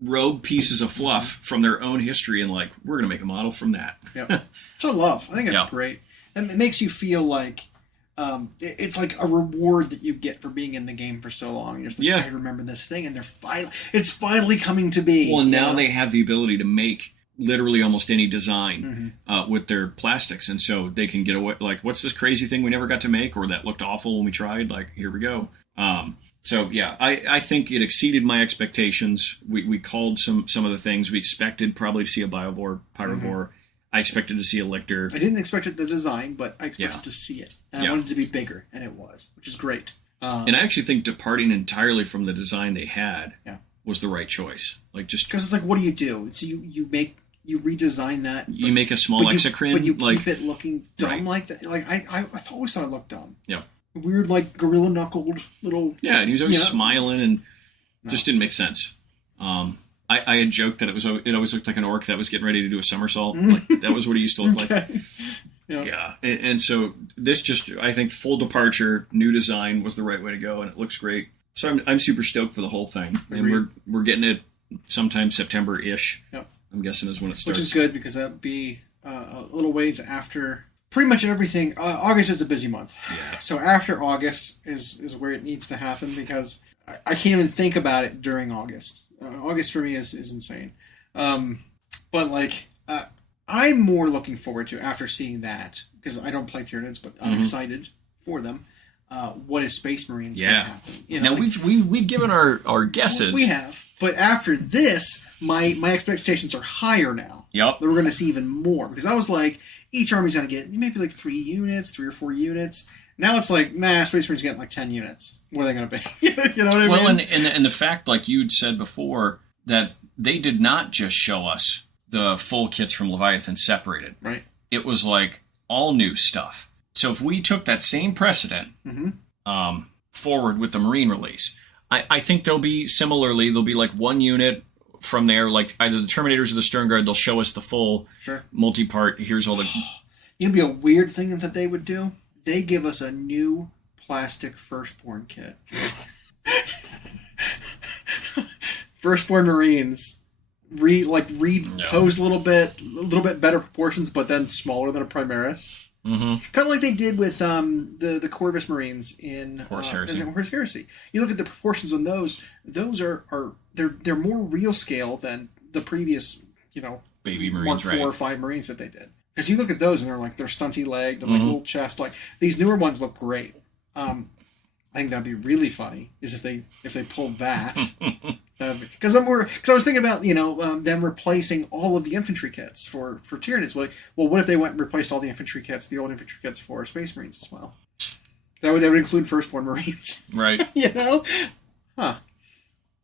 rogue pieces of fluff from their own history and like we're going to make a model from that. Yeah. So I love. I think that's great. And it makes you feel like it's like a reward that you get for being in the game for so long. You're just like, I remember this thing, and it's finally coming to be. Well, now they have the ability to make literally almost any design with their plastics, and so they can get away. Like, what's this crazy thing we never got to make, or that looked awful when we tried? Like, here we go. So yeah, I think it exceeded my expectations. We called some of the things we expected. Probably to see a Biovore, Pyrovore. I expected to see a Lictor. I didn't expect it the design, but I expected to see it, and I wanted it to be bigger, and it was, which is great. And I actually think departing entirely from the design they had was the right choice. Like just because it's like, what do you do? So you redesign that. You make a small exocrine, but you like, keep it looking dumb right. like that. Like I always thought it looked dumb. Yeah. Weird, like gorilla knuckled little. Yeah, and he was always smiling, and just didn't make sense. I had joked that it always looked like an orc that was getting ready to do a somersault. Like that was what he used to look like. Yeah. And so this just, I think, full departure, new design was the right way to go, and it looks great. So I'm super stoked for the whole thing, and we're getting it sometime September-ish. Yep. I'm guessing is when it starts. Which is good because that'd be a little ways after pretty much everything. August is a busy month. Yeah. So after August is where it needs to happen because I can't even think about it during August. August for me is insane. But like I'm more looking forward to after seeing that because I don't play Tyranids, but I'm excited for them. What is Space Marines going to happen? You know, now we've given our guesses. We have, but after this, my expectations are higher now. Yep. That we're going to see even more because I was like, each army's going to get maybe like 3 or 4 units. Now it's like, Space Marines getting like 10 units. What are they going to be? You know what I mean? Well, and the fact, like you'd said before, that they did not just show us the full kits from Leviathan separated. Right. It was like all new stuff. So if we took that same precedent forward with the Marine release, I think there'll be like 1 unit from there, like either the Terminators or the Stern Guard. They'll show us the full multi-part. Here's all the. It'd be a weird thing that they would do. They give us a new plastic Firstborn kit. Firstborn Marines posed a little bit better proportions, but then smaller than a Primaris. Kind of like they did with the Corvus Marines in Horse Heresy. Horse Heresy. You look at the proportions on those are they're more real scale than the previous Baby Marines, Mark 4 or 5 Marines that they did. Because you look at those and they're stunty legged and like little chest. Like these newer ones look great. I think that'd be really funny is if they pulled that. Because I was thinking about them replacing all of the infantry kits for Tyranids. Well, what if they went and replaced all the infantry kits, the old infantry kits for Space Marines as well? That would include Firstborn Marines, right?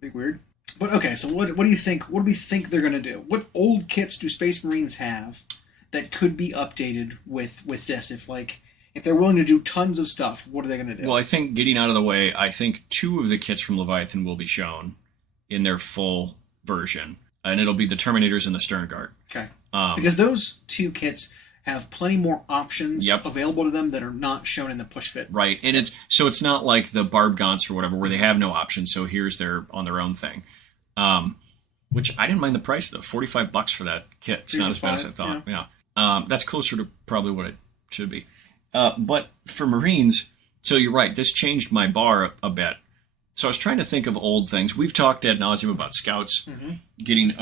Big weird. But okay, so what do you think? What do we think they're going to do? What old kits do Space Marines have that could be updated with this? If they're willing to do tons of stuff, what are they going to do? Well, I think getting out of the way, I think 2 of the kits from Leviathan will be shown in their full version, and it'll be the Terminators and the Stern Guard. Okay. Because those 2 kits have plenty more options available to them that are not shown in the push fit. Right, and it's not like the Barb Gaunts or whatever where they have no options. So here's their on their own thing, which I didn't mind the price though. $45 for that kit. It's not as bad as I thought. Yeah. That's closer to probably what it should be. But for Marines, so you're right. This changed my bar a bit. So I was trying to think of old things. We've talked ad nauseum about Scouts getting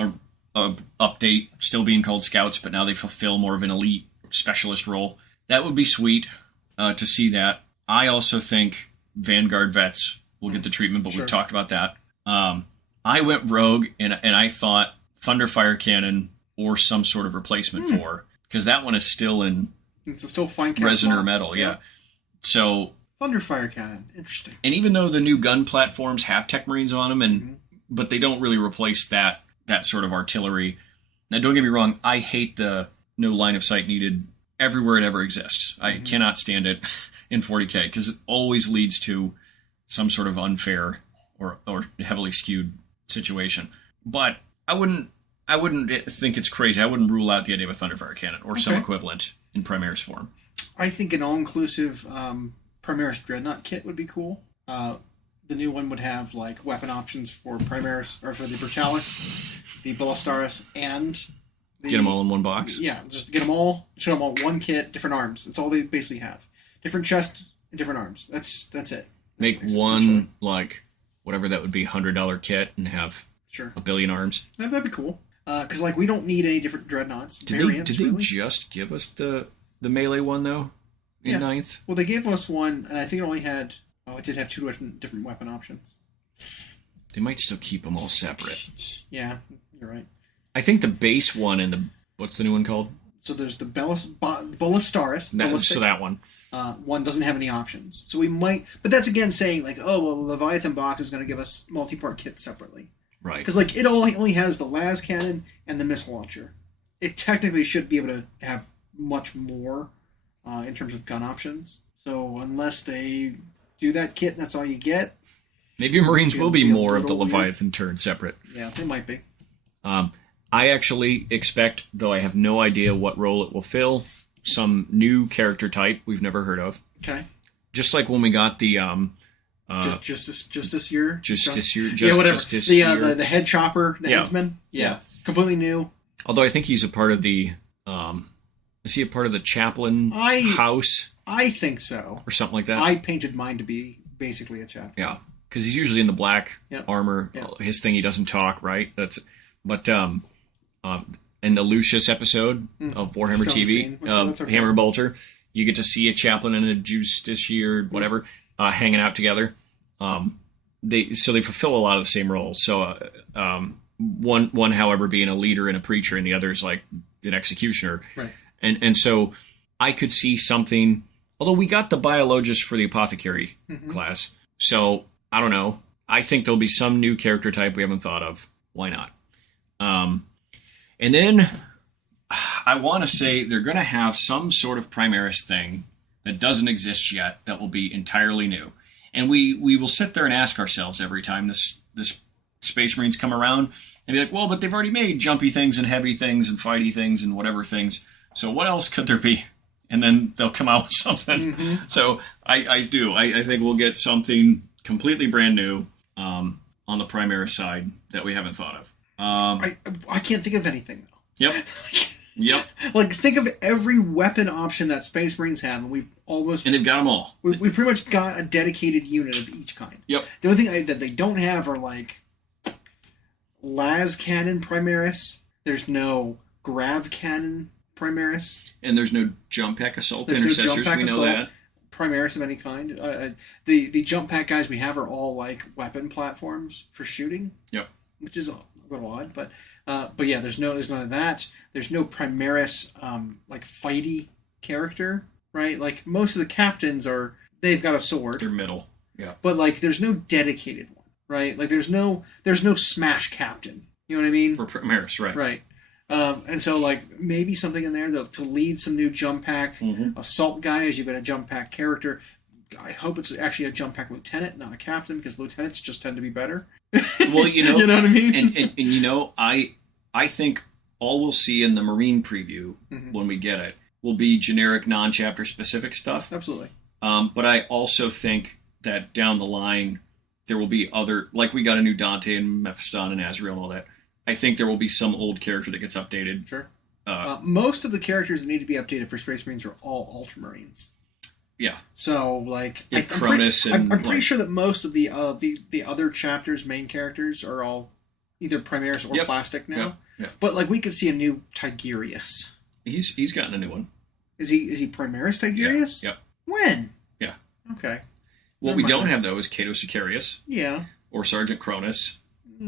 a update, still being called Scouts, but now they fulfill more of an elite specialist role. That would be sweet to see that. I also think Vanguard vets will get the treatment, but we've talked about that. I went rogue, and I thought Thunderfire Cannon or some sort of replacement for, because that one is still in it's still fine resin or metal, So Thunderfire Cannon, interesting. And even though the new gun platforms have Tech Marines on them, but they don't really replace that sort of artillery. Now, don't get me wrong, I hate the no line of sight needed everywhere it ever exists. I cannot stand it in 40K because it always leads to some sort of unfair or heavily skewed situation. But I wouldn't think it's crazy. I wouldn't rule out the idea of a Thunderfire Cannon or some equivalent in Primaris form. I think an all-inclusive Primaris Dreadnought kit would be cool. The new one would have like weapon options for Primaris or for the Brutalis, the Ballistaris, and get them all in one box. Yeah, just get them all. Show them all one kit, different arms. That's all they basically have. Different chest, different arms. That's it. Make one like whatever that would be $100 kit and have a billion arms. That'd be cool. Because we don't need any different dreadnoughts. Did they just give us the melee one though in 9th? Well, they gave us one, and I think it only had. Oh, it did have 2 different weapon options. They might still keep them all separate. Yeah, you're right. I think the base one and what's the new one called? So there's the Ballistaris. So that one. One doesn't have any options. So we might, but that's again saying Leviathan box is going to give us multi-part kits separately. Right. Because like it only has the las cannon and the missile launcher. It technically should be able to have much more in terms of gun options. So unless they do that kit and that's all you get, maybe Marines will be more of the weird. Leviathan turn separate. Yeah, they might be. I actually expect, though I have no idea what role it will fill, some new character type we've never heard of. Okay. Just like when we got the just this year. The head chopper, the Yeah. headsman. Yeah. Yeah. Completely new. Although I think he's a part of the is he a part of the chaplain house I think so. or something like that? I painted mine to be basically a chaplain. Yeah, because he's usually in the black Yep. armor. Yep. His thing, he doesn't talk, right? In the Lucius episode of Warhammer Still TV, unseen, that's okay. Hammer Bolter, you get to see a chaplain and a justiciar, whatever, hanging out together. They fulfill a lot of the same roles. So one, however, being a leader and a preacher, and the other is like an executioner. Right. And so I could see something. Although we got the biologist for the apothecary class, so I don't know. I think there'll be some new character type we haven't thought of. Why not? And then I want to say they're going to have some sort of Primaris thing that doesn't exist yet that will be entirely new. And we will sit there and ask ourselves every time this Space Marines come around and be like, well, but they've already made jumpy things and heavy things and fighty things and whatever things. So what else could there be? And then they'll come out with something. So I think we'll get something completely brand new on the Primaris side that we haven't thought of. I can't think of anything though. Yep. Like think of every weapon option that Space Marines have, and they've got them all. We've pretty much got a dedicated unit of each kind. Yep. The only thing that they don't have are like las cannon Primaris. There's no grav cannon Primaris. And there's no jump pack assault There's intercessors. No jump pack we know assault that. Primaris of any kind. The jump pack guys we have are all like weapon platforms for shooting. Yep. Which is a little odd, but yeah, there's none of that. There's no Primaris like fighty character, right? Like most of the captains they've got a sword. They're middle. Yeah. But like there's no dedicated one, right? Like there's no smash captain. You know what I mean? For Primaris, right. Right. And so like maybe something in there to lead some new jump pack assault guys. You've got a jump pack character. I hope it's actually a jump pack lieutenant, not a captain, because lieutenants just tend to be better. Well, you know what I mean? And I think all we'll see in the Marine preview when we get it will be generic non-chapter specific stuff. Absolutely. But I also think that down the line there will be other, like we got a new Dante and Mephiston and Azrael and all that. I think there will be some old character that gets updated. Sure. Most of the characters that need to be updated for Space Marines are all Ultramarines. Yeah. So, like, I'm pretty sure that most of the other chapters' main characters are all either Primaris or plastic now. Yep. But like, we could see a new Tigurius. He's gotten a new one. Is he Primaris Tigurius? Yep. When? Yeah. Okay. What we don't have though is Cato Sicarius. Yeah. Or Sergeant Cronus.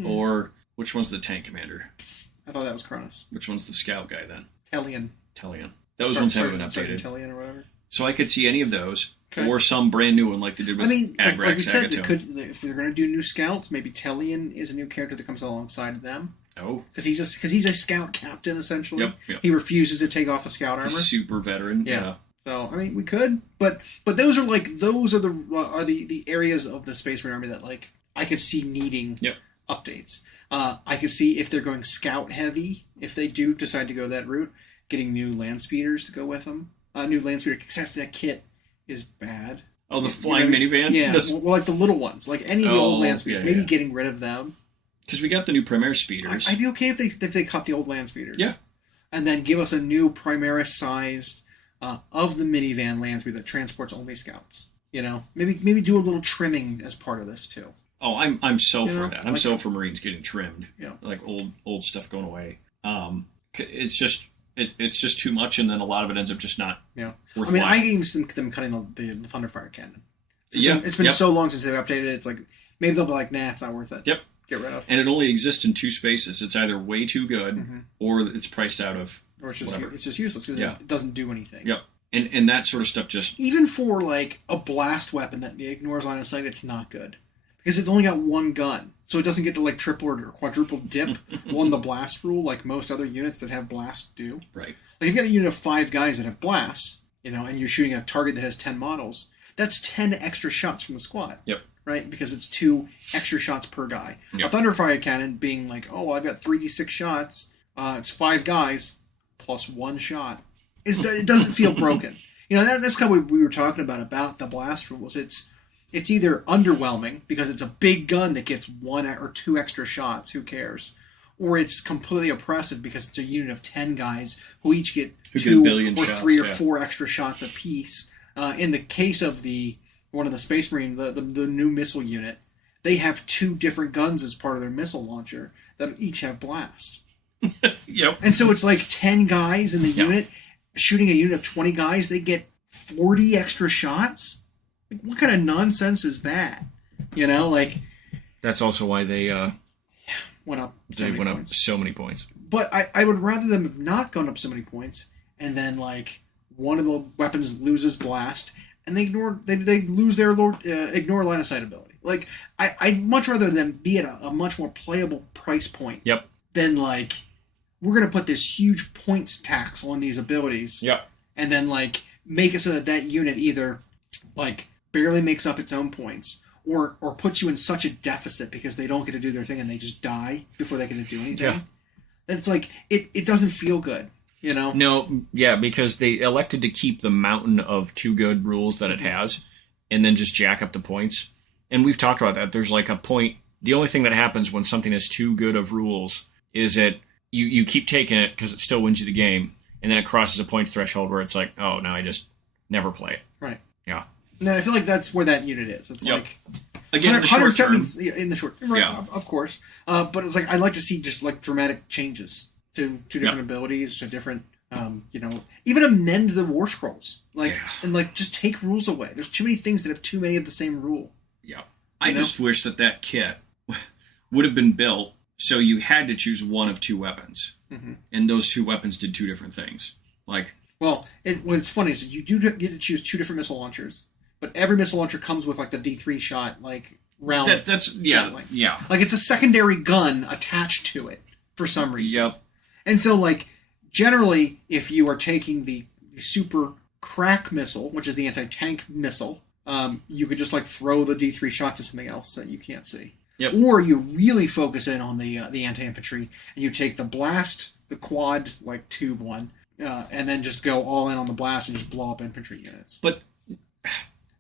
Or which one's the tank commander? I thought that was Cronus. Which one's the scout guy then? Tellian. Those ones haven't been updated. Sergeant Tellian or whatever. So I could see any of those, or some brand new one like they did with Agrax like we said, Sagatone. if they're going to do new scouts, maybe Tellian is a new character that comes alongside them. Oh, because he's a scout captain essentially. Yep. He refuses to take off a scout armor. Super veteran. Yeah. So I mean, we could, but those are the areas of the Space Marine Army that like I could see needing updates. I could see if they're going scout heavy, if they do decide to go that route, getting new land speeders to go with them. New land speeder, except that kit is bad. Oh, the flying minivan? Yeah, well, like the little ones, like any of the old land speeders, maybe getting rid of them. Because we got the new Primaris speeders. I'd be okay if they cut the old land speeders. Yeah. And then give us a new Primaris-sized of the minivan land speeder that transports only scouts. You know, maybe do a little trimming as part of this too. Oh, I'm so for that. I'm like so for Marines getting trimmed. Yeah. Like old stuff going away. It's just too much, and then a lot of it ends up just not. Yeah. Worthwhile. I mean, I can see them cutting the Thunderfire cannon. It's been so long since they've updated it. It's like maybe they'll be like, nah, it's not worth it. Yep. Get rid of. And it only exists in two spaces. It's either way too good, or it's priced out of. Or it's just useless because it doesn't do anything. Yep. And that sort of stuff just... Even for, like, a blast weapon that ignores line of sight, it's not good. Because it's only got one gun. so it doesn't get to like triple or quadruple dip on the blast rule like most other units that have blast do. Right. Like if you got a unit of 5 guys that have blast, and you're shooting a target that has 10 models, that's 10 extra shots from the squad. Yep. Right? Because it's 2 extra shots per guy. Yep. A Thunderfire Cannon being like, oh, I've got 3d6 shots, it's 5 guys plus 1 shot. It doesn't feel broken. That's kind of what we were talking about the blast rules. It's either underwhelming because it's a big gun that gets 1 or 2 extra shots, who cares? Or it's completely oppressive because it's a unit of 10 guys who each get 2 or 3 or 4 extra shots apiece. In the case of one of the Space Marine, the new missile unit, they have 2 different guns as part of their missile launcher that each have blast. Yep. And so it's like 10 guys in the unit shooting a unit of 20 guys. They get 40 extra shots. Like, what kind of nonsense is that? That's also why they went up. Up so many points. But I would rather them have not gone up so many points, and then like one of the weapons loses blast, and they lose their ignore line of sight ability. Like I'd much rather them be at a much more playable price point. Yep. Than like we're gonna put this huge points tax on these abilities. Yep. And then like make it so that unit either like barely makes up its own points, or puts you in such a deficit because they don't get to do their thing and they just die before they get to do anything. Yeah. And it's like it doesn't feel good, No, yeah, because they elected to keep the mountain of too good rules that it has, and then just jack up the points. And we've talked about that. There's like a point. The only thing that happens when something is too good of rules is that you keep taking it because it still wins you the game, and then it crosses a points threshold where it's like, oh, now I just never play it. Right. Yeah. No, I feel like that's where that unit is. It's like again in the short term. In the short term, right? Yeah. Of course. But it's like I'd like to see just like dramatic changes to different abilities, to different, even amend the war scrolls, and like just take rules away. There's too many things that have too many of the same rule. Yeah. I just wish that kit would have been built so you had to choose one of 2 weapons, and those 2 weapons did 2 different things. Like, what's funny is you do get to choose 2 different missile launchers, but every missile launcher comes with like the D3 shot like round. That's Like it's a secondary gun attached to it for some reason. Yep. And so like generally, if you are taking the super crack missile, which is the anti-tank missile, you could just like throw the D3 shots at something else that you can't see. Yep. Or you really focus in on the anti-infantry, and you take the blast, the quad like tube one, and then just go all in on the blast and just blow up infantry units. But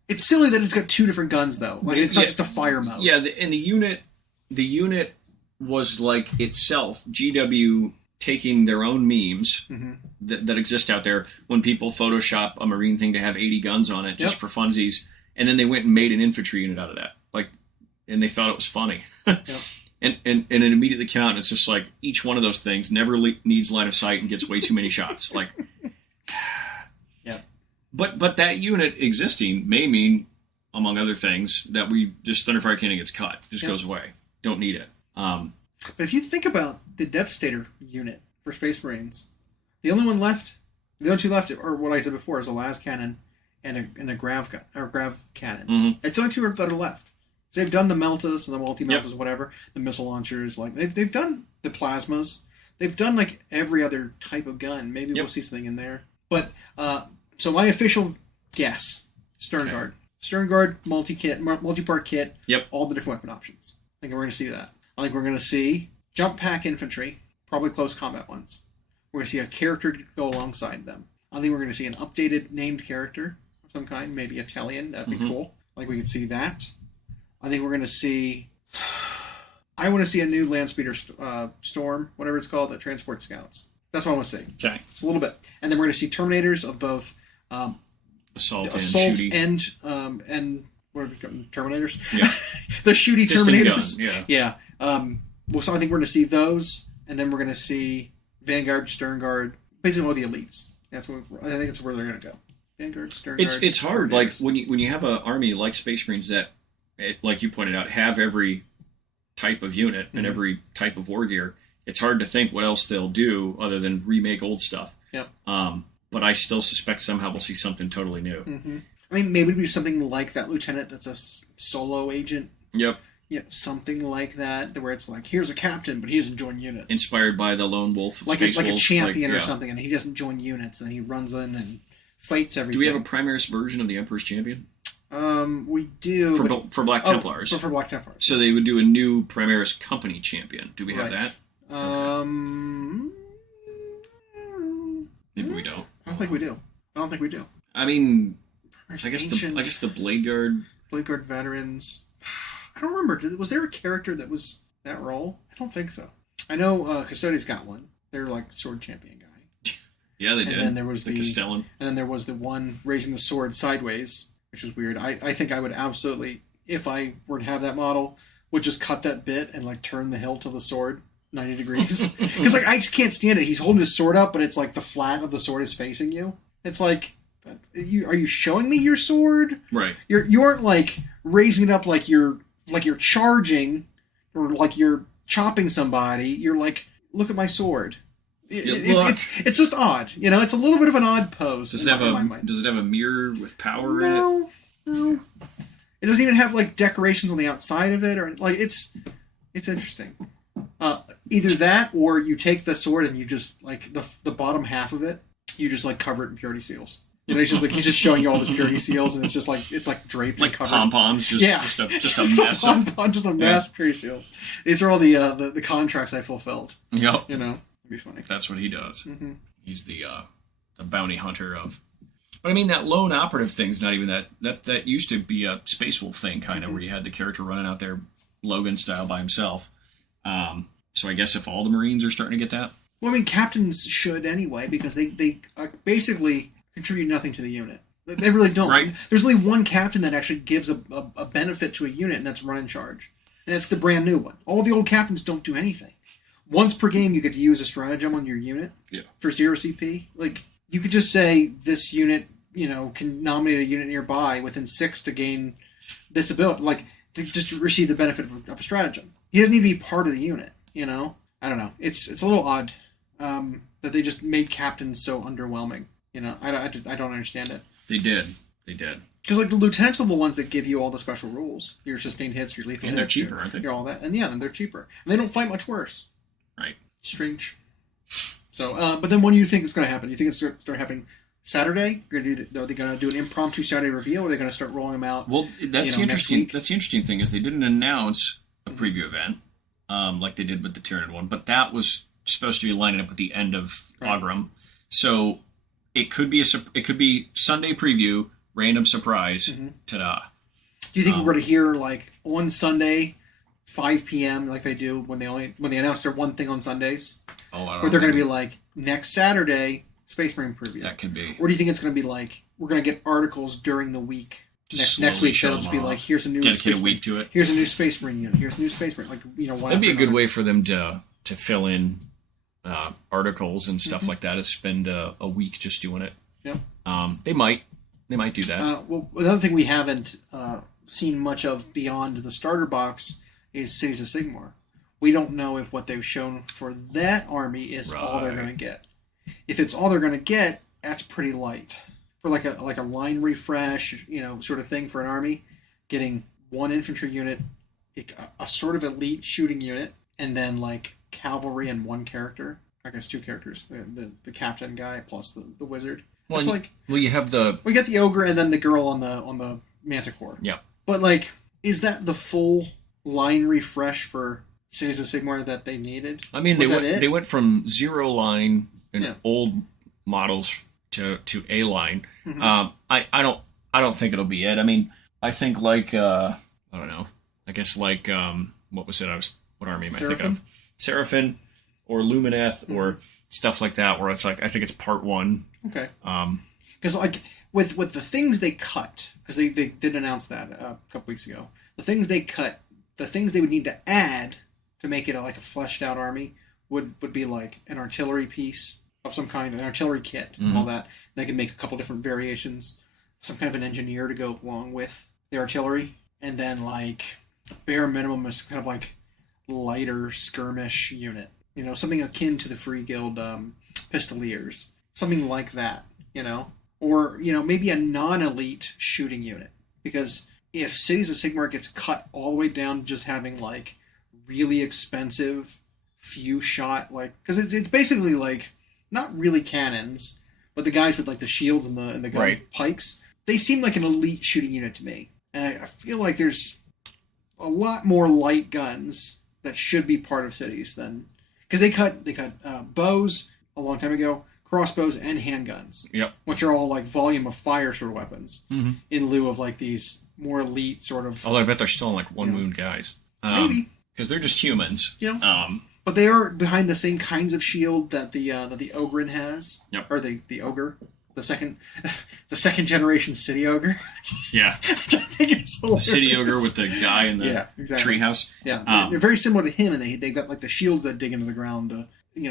it's silly that it's got 2 different guns though. Like it's not just a fire mode. Yeah, the unit was like itself GW taking their own memes that exist out there when people Photoshop a Marine thing to have 80 guns on it just for funsies, and then they went and made an infantry unit out of that. And they thought it was funny. And it immediately came out, and it's just like each one of those things never needs line of sight and gets way too many shots. Like, But that unit existing may mean, among other things, that we just Thunderfire Cannon gets cut, just goes away. Don't need it. But if you think about the Devastator unit for Space Marines, the only 2 left are what I said before, is a las cannon and a grav cannon. It's the only 2 that are left. So they've done the Meltas and the multi-Meltas, whatever, the missile launchers, like they've done the plasmas. They've done like every other type of gun. Maybe we'll see something in there. But so my official guess, Stern Guard. Stern Guard multi-part kit, all the different weapon options. I think we're going to see that. I think we're going to see jump pack infantry, probably close combat ones. We're going to see a character go alongside them. I think we're going to see an updated named character of some kind, maybe Italian. That'd be cool. I think we could see that. I think we're going to see... I want to see a new land speeder storm, whatever it's called, that transports scouts. That's what I want to see. Okay. It's a little bit. And then we're going to see Terminators of both assault and what are they called? Terminators? Yeah. The shooty Terminators. Gun, yeah. So I think we're going to see those, and then we're going to see Vanguard, Stern Guard, basically all the elites. I think that's where they're going to go. Vanguard, Stern Guard. It's hard. Like when you have an army like Space Marines that, like you pointed out, have every type of unit and every type of war gear, it's hard to think what else they'll do other than remake old stuff. Yep. But I still suspect somehow we'll see something totally new. I mean, maybe it'll be something like that lieutenant that's a solo agent. Yep. something like that, where it's like, here's a captain, but he doesn't join units. Inspired by the Lone Wolf, like a Wolves, champion or something, and he doesn't join units, and he runs in and fights everything. Do we have a Primaris version of the Emperor's Champion? We do. For Black Templars. For Black Templars. So they would do a new Primaris Company Champion. Do we have that? Maybe we don't. I don't think we do. I mean, Primaris I guess Ancient, the Blade Guard veterans. I don't remember. Was there a character that was that role? I don't think so. I know Custodian's got one. They're like sword champion guy. Yeah, they did. And then there was the Castellan. And then there was the one raising the sword sideways, which was weird. I think I would absolutely, if I were to have that model, would just cut that bit and like turn the hilt of the sword 90 degrees. Because like I just can't stand it. He's holding his sword up, but it's like the flat of the sword is facing you. It's like, are you showing me your sword? Right. You aren't like raising it up like you're charging or like you're chopping somebody. You're like, look at my sword. It's just odd. It's a little bit of an odd pose. Does it have a mirror with power in it? No. It doesn't even have like decorations on the outside of it, or like it's interesting. Either that, or you take the sword and you just like the bottom half of it, you just like cover it in purity seals. He's just showing you all his purity seals, and it's like draped, like covered. Pom-poms, just a mess. Just a mass of purity seals. These are all the contracts I fulfilled. Yep. It'd be funny. That's what he does. Mm-hmm. He's the bounty hunter of. But I mean, that lone operative thing's not even that used to be a Space Wolf thing, kind of, where you had the character running out there, Logan style, by himself. So I guess if all the Marines are starting to get that. Well, I mean, captains should anyway, because they basically contribute nothing to the unit. They really don't. Right. There's only one captain that actually gives a benefit to a unit, and that's run in charge. And that's the brand new one. All the old captains don't do anything. Once per game, you get to use a stratagem on your unit for 0 CP. Like, you could just say this unit, can nominate a unit nearby within 6 to gain this ability. Like, to just receive the benefit of a stratagem. He doesn't need to be part of the unit, I don't know. It's a little odd that they just made captains so underwhelming. I don't understand it. They did. Because like the lieutenants are the ones that give you all the special rules. Your sustained hits, your lethal hits. And they're cheaper, aren't they? All that. And they're cheaper. And they don't fight much worse. Right. Strange. So, but then when do you think it's going to happen? You think it's going to start happening Saturday? Are they going to do an impromptu Saturday reveal, or are they going to start rolling them out? Well, that's the interesting. That's the interesting thing is they didn't announce a preview event like they did with the Tyranid one, but that was supposed to be lining up with the end of Augram. So it could be Sunday preview, random surprise. Ta-da! Do you think we're going to hear like on Sunday, 5 p.m. like they do when they announce their one thing on Sundays? Oh, I don't know. Or they're going to be like next Saturday, Space Marine preview. That could be. Or do you think it's going to be like we're going to get articles during the week? Next week they'll just be like, here's a new dedicate a week to it. Here's a new Space Marine unit. Here's a new Space Marine. Like that'd be a good way for them to fill in articles and stuff like that. Is spend a week just doing it. Yep. They might do that. Well, another thing we haven't seen much of beyond the starter box is Cities of Sigmar. We don't know if what they've shown for that army is all they're going to get. If it's all they're going to get, that's pretty light. For like a line refresh, sort of thing for an army, getting one infantry unit, a sort of elite shooting unit, and then like cavalry and one character. I guess 2 characters, the captain guy plus the wizard. Well, it's you have we get the ogre and then the girl on the manticore. Yeah. But like, is that the full line refresh for Cities of Sigmar that they needed? I mean, they went from 0 line and old models to A line. I don't think it'll be it. I mean, I think like I don't know. I guess like what was it? What army am I thinking of? Seraphim or Lumineth or stuff like that, where it's like I think it's part 1. Okay. Because like with the things they cut, because they did announce that a couple weeks ago. The things they cut, the things they would need to add to make it like a fleshed out army would be like an artillery piece of some kind, an artillery kit, and all that. They can make a couple different variations, some kind of an engineer to go along with the artillery, and then like bare minimum is kind of like lighter skirmish unit. Something akin to the Free Guild Pistoliers, something like that. Or maybe a non-elite shooting unit, because if Cities of Sigmar gets cut all the way down to just having like really expensive few shot, like, because it's basically like not really cannons, but the guys with like the shields and the gun pikes, they seem like an elite shooting unit to me. And I feel like there's a lot more light guns that should be part of cities than, because they cut bows a long time ago, crossbows and handguns, which are all like volume of fire sort of weapons, in lieu of like these more elite sort of. Although I bet they're still like one wound guys, maybe because they're just humans. But they are behind the same kinds of shield that the Ogrin has, or the ogre, the second generation city ogre. Yeah, I think it's hilarious. The city ogre with the guy in the treehouse. Yeah, they're very similar to him, and they've got like the shields that dig into the ground to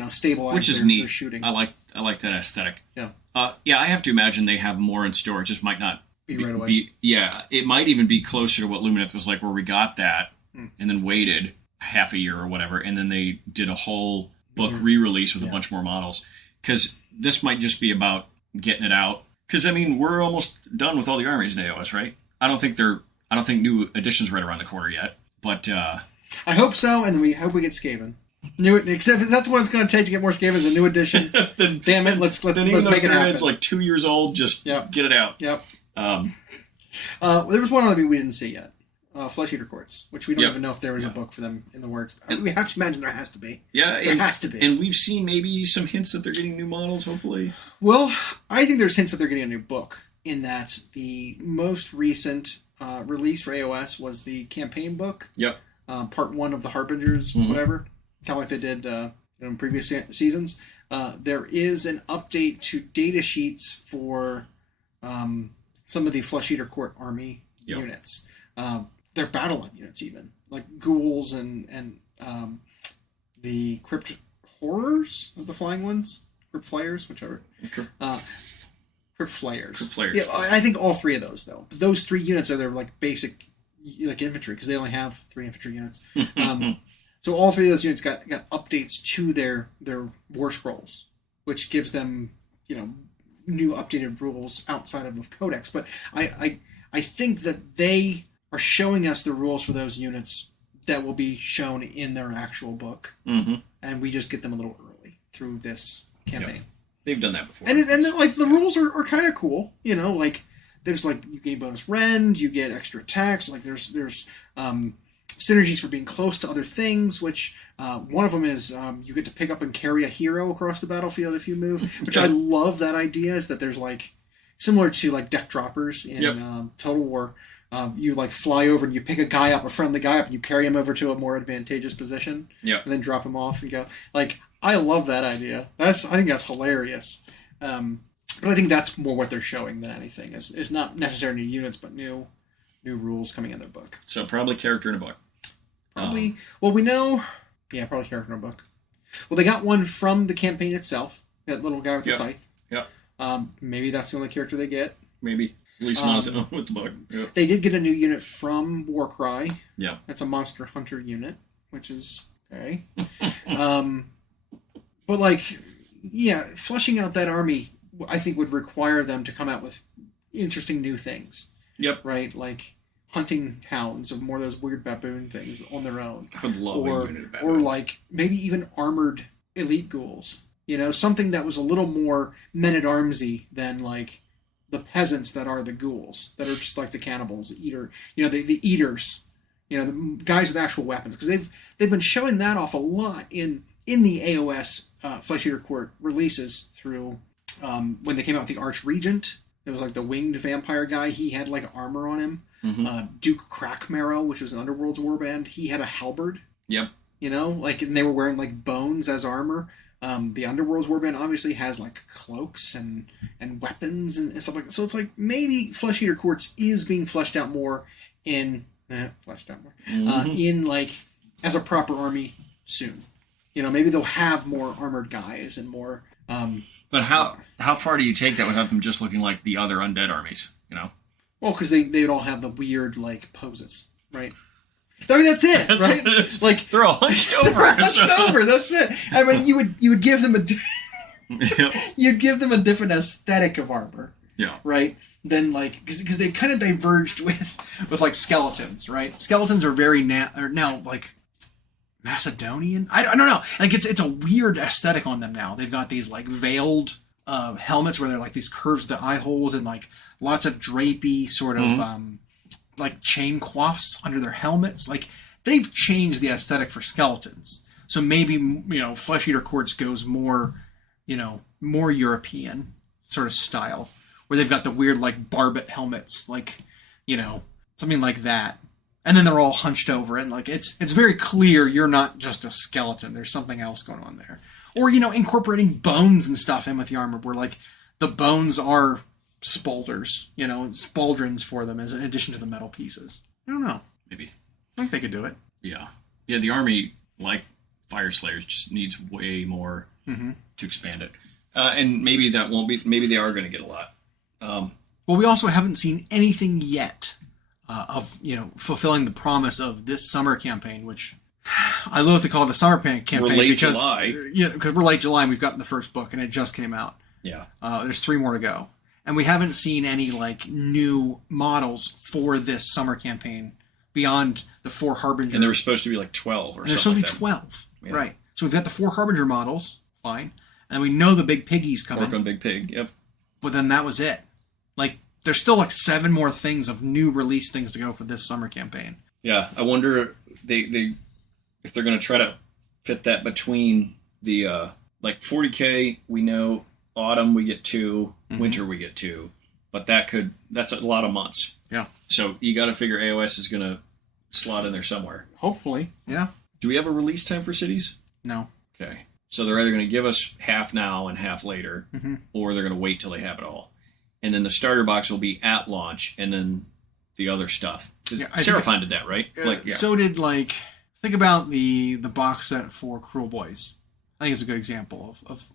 stabilize. Which is their neat. Shooting. I like that aesthetic. Yeah. I have to imagine they have more in store. It just might not be right away. It might even be closer to what Lumineth was like, where we got that and then waited half a year or whatever, and then they did a whole book re-release with a bunch more models. Because this might just be about getting it out. Because I mean, we're almost done with all the armies in AoS, right? I don't think new editions right around the corner yet. But I hope so, and then we hope we get Skaven. Except if that's what it's going to take to get more Skavens, a new edition. Then, damn it, let's make it happen. It's like 2 years old. Just get it out. Yep. There was one other we didn't see yet. Flesh Eater Courts, which we don't even know if there was a book for them in the works. We have to imagine there has to be. Yeah, there has to be. And we've seen maybe some hints that they're getting new models, hopefully. Well, I think there's hints that they're getting a new book, in that the most recent release for AoS was the campaign book. Yep. Part 1 of the Harbingers, whatever. Kind of like they did in previous seasons. There is an update to data sheets for some of the Flesh Eater Court army units. They're battle line units, even like ghouls and the crypt horrors of the flying ones, crypt flayers, whichever. Crypt flayers. Crypt flayers. Yeah, I think all 3 of those though. Those 3 units are their like basic like infantry, because they only have 3 infantry units. So all 3 of those units got updates to their war scrolls, which gives them new updated rules outside of the codex. But I think that they are showing us the rules for those units that will be shown in their actual book, and we just get them a little early through this campaign. Yep. They've done that before, and like the rules are kind of cool. Like there's like you gain bonus rend, you get extra attacks. Like there's synergies for being close to other things. Which one of them is you get to pick up and carry a hero across the battlefield if you move. Which I love that idea. Is that there's like similar to like deck droppers in Total War. You like fly over and you pick a friendly guy up, and you carry him over to a more advantageous position, and then drop him off and go. Like, I love that idea. I think that's hilarious. But I think that's more what they're showing than anything. Is not necessarily new units, but new rules coming in their book. So probably character in a book. Probably. Well, we know. Yeah, probably character in a book. Well, they got one from the campaign itself. That little guy with the scythe. Yeah. Maybe that's the only character they get. Maybe. At least one is with the book. Yep. They did get a new unit from Warcry. Yeah. That's a Monster Hunter unit, which is okay. But like, fleshing out that army, I think would require them to come out with interesting new things. Yep. Right? Like hunting hounds or more of those weird baboon things on their own. I would love a unit of baboons. Or like maybe even armored elite ghouls. Something that was a little more men-at-armsy than like the peasants that are the ghouls, that are just like the cannibals, the eaters, the guys with actual weapons, because they've been showing that off a lot in the AoS Flesh Eater Court releases through when they came out with the Arch Regent. It was like the winged vampire guy. He had like armor on him. Duke Crackmarrow, which was an Underworld's warband, he had a halberd. Yep. And they were wearing like bones as armor. The Underworld's warband obviously has like cloaks and weapons and stuff like that. So it's like maybe Flesh Eater Courts is being fleshed out more in like as a proper army soon. Maybe they'll have more armored guys and more. But how far do you take that without them just looking like the other undead armies? Well, because they'd all have the weird like poses, right? I mean, that's it, right? Like they're all hunched over. That's it. I mean, you would give them you'd give them a different aesthetic of armor. Yeah. Right? Then, like, because they've kind of diverged with like skeletons, right? Skeletons are very now like Macedonian. I don't know. Like, it's a weird aesthetic on them now. They've got these like veiled helmets where they're like these curves, the eye holes, and like lots of drapey sort of like chain coifs under their helmets. Like, they've changed the aesthetic for skeletons. So maybe, Flesh Eater Courts goes more, more European sort of style, where they've got the weird, like, barbet helmets, like, something like that. And then they're all hunched over, and, like, it's very clear you're not just a skeleton. There's something else going on there. Or, incorporating bones and stuff in with the armor, where, like, the bones are spolders, spauldrons for them, as in addition to the metal pieces. I don't know. Maybe. I think they could do it. Yeah. Yeah, the army, like Fire Slayers, just needs way more to expand it. And maybe that won't be... Maybe they are going to get a lot. Well, we also haven't seen anything yet of, fulfilling the promise of this summer campaign, which I love to call it a summer campaign. We're late July. Yeah, because we're late July and we've gotten the first book and it just came out. Yeah. There's 3 more to go. And we haven't seen any, like, new models for this summer campaign beyond the 4 Harbinger. And there were supposed to be, like, 12 or something. There's supposed to be 12. Yeah. Right. So we've got the 4 Harbinger models. Fine. And we know the big piggies coming. Work on Big Pig, yep. But then that was it. Like, there's still, like, 7 more things of new release things to go for this summer campaign. Yeah, I wonder if they're going to try to fit that between the, like, 40K, we know, autumn we get 2, winter we get 2. But that's a lot of months. Yeah. So you got to figure AoS is going to slot in there somewhere. Hopefully, yeah. Do we have a release time for cities? No. Okay. So they're either going to give us half now and half later, or they're going to wait till they have it all. And then the starter box will be at launch, and then the other stuff. Yeah, Seraphine did that, right? So did, like, think about the box set for Cruel Boys. I think it's a good example of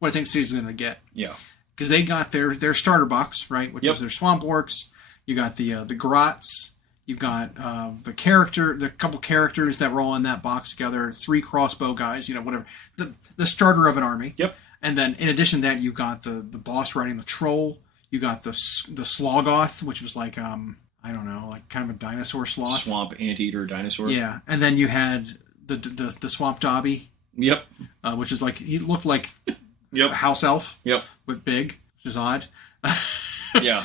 what I think Cities is going to get. Yeah. Because they got their starter box, right? Which is their Swamp Orcs. You got the Grots. You got the couple characters that were all in that box together. 3 crossbow guys, whatever. The starter of an army. Yep. And then in addition to that, you got the boss riding the troll. You got the Slogoth, which was like I don't know, like kind of a dinosaur sloth. Swamp anteater dinosaur. Yeah, and then you had the Swamp Dobby. Yep. Which is like, he looked like a house elf. Yep. But big, which is odd. Yeah.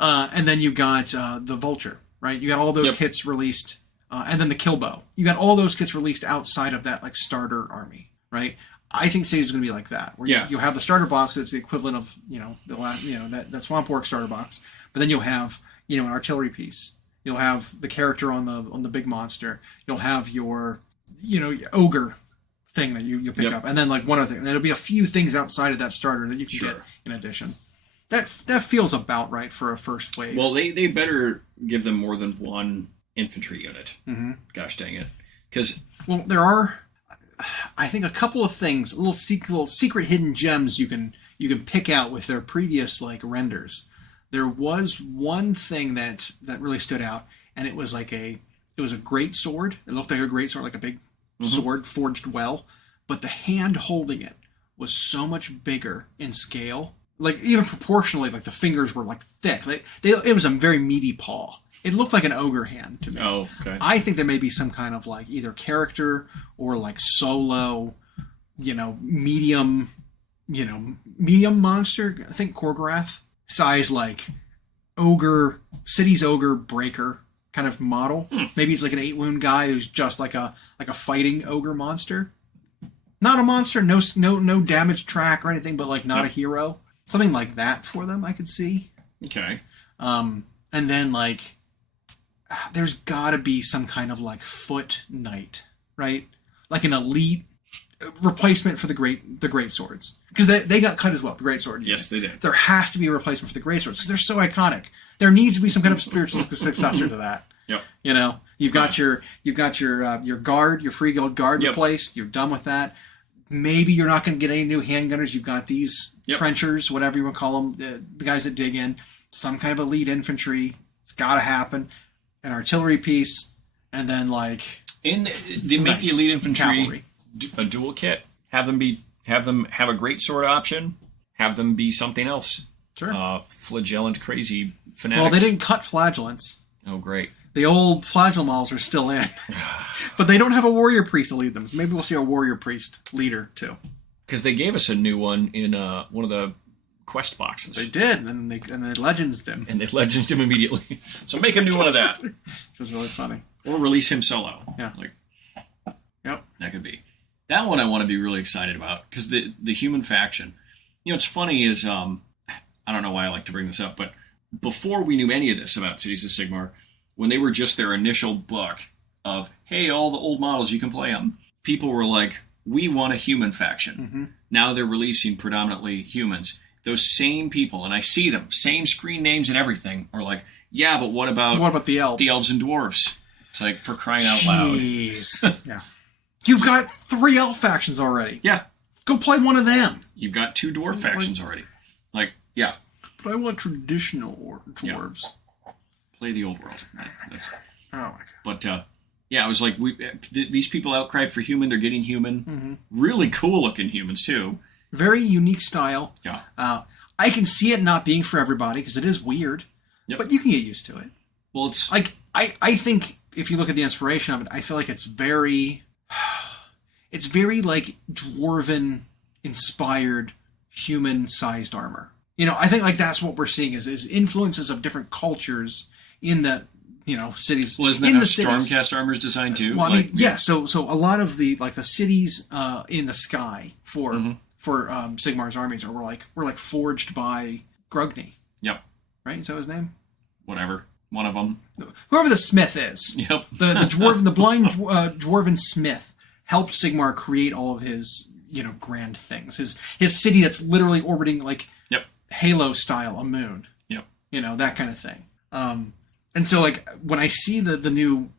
And then you got the Vulture, right? You got all those kits released, and then the Killbow. You got all those kits released outside of that like starter army, right? I think Cities is going to be like that, where you have the starter box that's the equivalent of that Swamp Orc starter box, but then you'll have an artillery piece. You'll have the character on the big monster. You'll have your ogre thing that you pick up, and then like one other thing. And there'll be a few things outside of that starter that you can get in addition. That feels about right for a first wave. Well, they better give them more than one infantry unit. Gosh dang it, because there are, I think, a couple of things, little secret hidden gems you can pick out with their previous like renders. There was one thing that really stood out, and it was a great sword. It looked like a great sword, like a big sword forged well, but the hand holding it was so much bigger in scale, like even proportionally. Like the fingers were like thick. It was a very meaty paw. It looked like an ogre hand to me. Oh, okay. I think there may be some kind of like either character or like solo, medium monster. I think Korgorath size, like ogre, Cities ogre breaker kind of model. Maybe it's like an 8-wound guy who's just like a fighting ogre monster. Not a monster, no damage track or anything, but like not a hero. Something like that for them, I could see. Okay. And then like, there's got to be some kind of like foot knight, right? Like an elite replacement for the great swords, because they got cut as well. The great sword. Yes, they did. There has to be a replacement for the great swords because they're so iconic. There needs to be some kind of spiritual successor to that. Yep. You've got your guard, your free guild guard replaced. You're done with that. Maybe you're not going to get any new handgunners. You've got these trenchers, whatever you want to call them, the guys that dig in. Some kind of elite infantry. It's got to happen. An artillery piece, and then like they make the elite infantry cavalry. A dual kit. Have them have a great sword option. Have them be something else. Sure. Flagellant crazy fanatics. Well, they didn't cut flagellants. Oh, great. The old flagell models are still in. But they don't have a warrior priest to lead them. So maybe we'll see a warrior priest leader, too. Because they gave us a new one in one of the quest boxes. They did, and they legends them. And they legends him immediately. So make a new one of that. Which was really funny. Or release him solo. Yeah. Yep. That could be. That one I want to be really excited about. Because the human faction. What's funny is, I don't know why I like to bring this up, but before we knew any of this about Cities of Sigmar, when they were just their initial book of, hey, all the old models, you can play them, people were like, we want a human faction. Mm-hmm. Now they're releasing predominantly humans. Those same people, and I see them, same screen names and everything, are like, yeah, but what about the elves? The elves and dwarves? It's like, for crying out loud. Jeez. Yeah. You've got 3 elf factions already. Yeah. Go play one of them. You've got 2 dwarf factions already. Like, yeah. But I want traditional dwarves. Yeah. Play the old world. That's. Oh my god. But yeah, I was like, these people outcried for human. They're getting human. Mm-hmm. Really cool looking humans too. Very unique style. Yeah. I can see it not being for everybody because it is weird. Yep. But you can get used to it. Well, it's like I think if you look at the inspiration of it, I feel like it's very like dwarven inspired human sized armor. I think like that's what we're seeing is influences of different cultures in the cities. Well, isn't that how Stormcast armor is designed too? Well, I mean, yeah. So a lot of the cities in the sky for Sigmar's armies were like forged by Grugny. Yep. Right. Is that his name? Whatever. One of them. Whoever the smith is. Yep. The blind dwarven smith helped Sigmar create all of his grand things. His city that's literally orbiting like Halo style a moon. Yep. That kind of thing. And so like when I see the new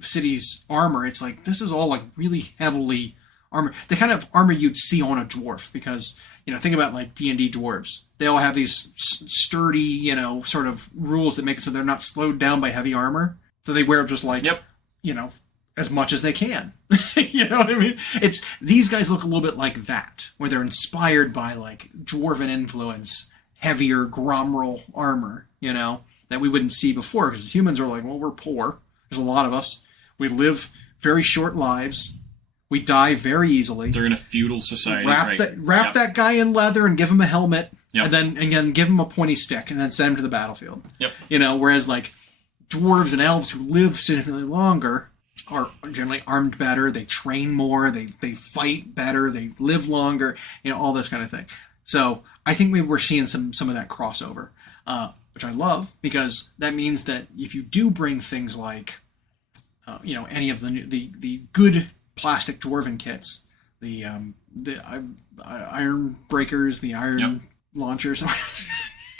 city's armor, it's like this is all like really heavily armor. The kind of armor you'd see on a dwarf because think about like D&D dwarves. They all have these sturdy sort of rules that make it so they're not slowed down by heavy armor. So they wear just like as much as they can. You know what I mean? These guys look a little bit like that, where they're inspired by like dwarven influence, heavier Gromrel armor, that we wouldn't see before, because humans are like, well, we're poor. There's a lot of us. We live very short lives. We die very easily. They're in a feudal society. Wrap that guy in leather and give him a helmet, yep. and then give him a pointy stick, and then send him to the battlefield. Yep. Whereas like dwarves and elves who live significantly longer are generally armed better, they train more, they fight better, they live longer, all this kind of thing. So I think maybe we're seeing some of that crossover, which I love, because that means that if you do bring things like, any of the good plastic dwarven kits, the iron breakers, the iron launchers,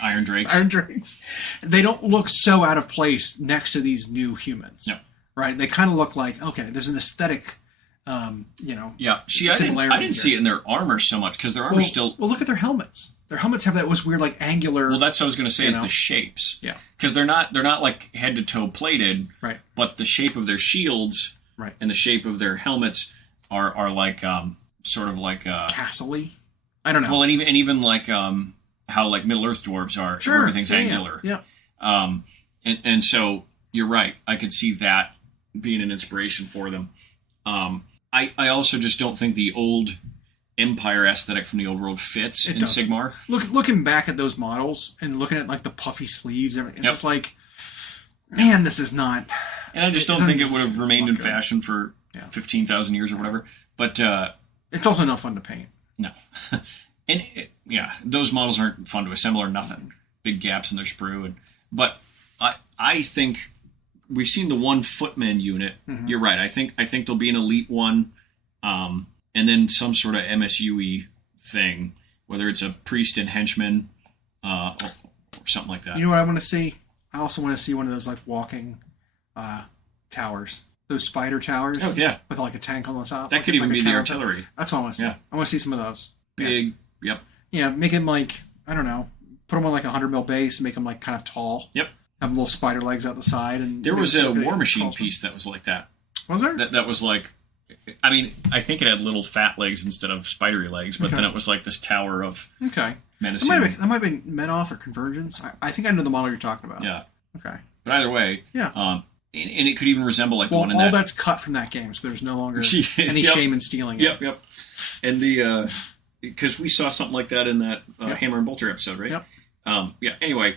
Iron Drakes, they don't look so out of place next to these new humans. Yep. Right, they kind of look like, okay, there's an aesthetic, Yeah, see, I didn't see it in their armor so much, because their armor still... Well, look at their helmets. Their helmets have that weird, like, angular... Well, that's what I was going to say, is the shapes. Yeah. Because they're not like, head-to-toe plated, right? But the shape of their shields and the shape of their helmets are like, sort of like... Castle-y? I don't know. Well, and even like, how, like, Middle-earth dwarves are, sure. where everything's angular. Yeah. And so, you're right. I could see that being an inspiration for them. I also just don't think the old Empire aesthetic from the old world fits in Sigmar. Looking back at those models and looking at like the puffy sleeves, everything, it's just like, man, this is not. And I just don't think it would have remained in fashion for 15,000 years or whatever. But it's also not fun to paint. No, and those models aren't fun to assemble or nothing. Big gaps in their sprue, but I think. We've seen the one footman unit. Mm-hmm. You're right. I think there'll be an elite one, and then some sort of MSUE thing, whether it's a priest and henchman, or something like that. You know what I want to see? I also want to see one of those like walking towers, those spider towers. Oh yeah, with like a tank on the top. That could even be the artillery. That's what I want to see. Yeah. I want to see some of those. Big. Yeah. Yep. Yeah, make him like, I don't know, put him on like a 100 mil base and make him like kind of tall. Yep. Have little spider legs out the side, and there was a War Machine piece that was like that. Was there? That was like I mean, I think it had little fat legs instead of spidery legs, but then it was like this tower of menacing. That might have been Menoth or Convergence. I think I know the model you're talking about. Yeah. Okay. But either way, yeah. And it could even resemble like the one in all that's cut from that game, so there's no longer any shame in stealing it. Yep. And the because we saw something like that in that Hammer and Bolter episode, right? Yep. Anyway,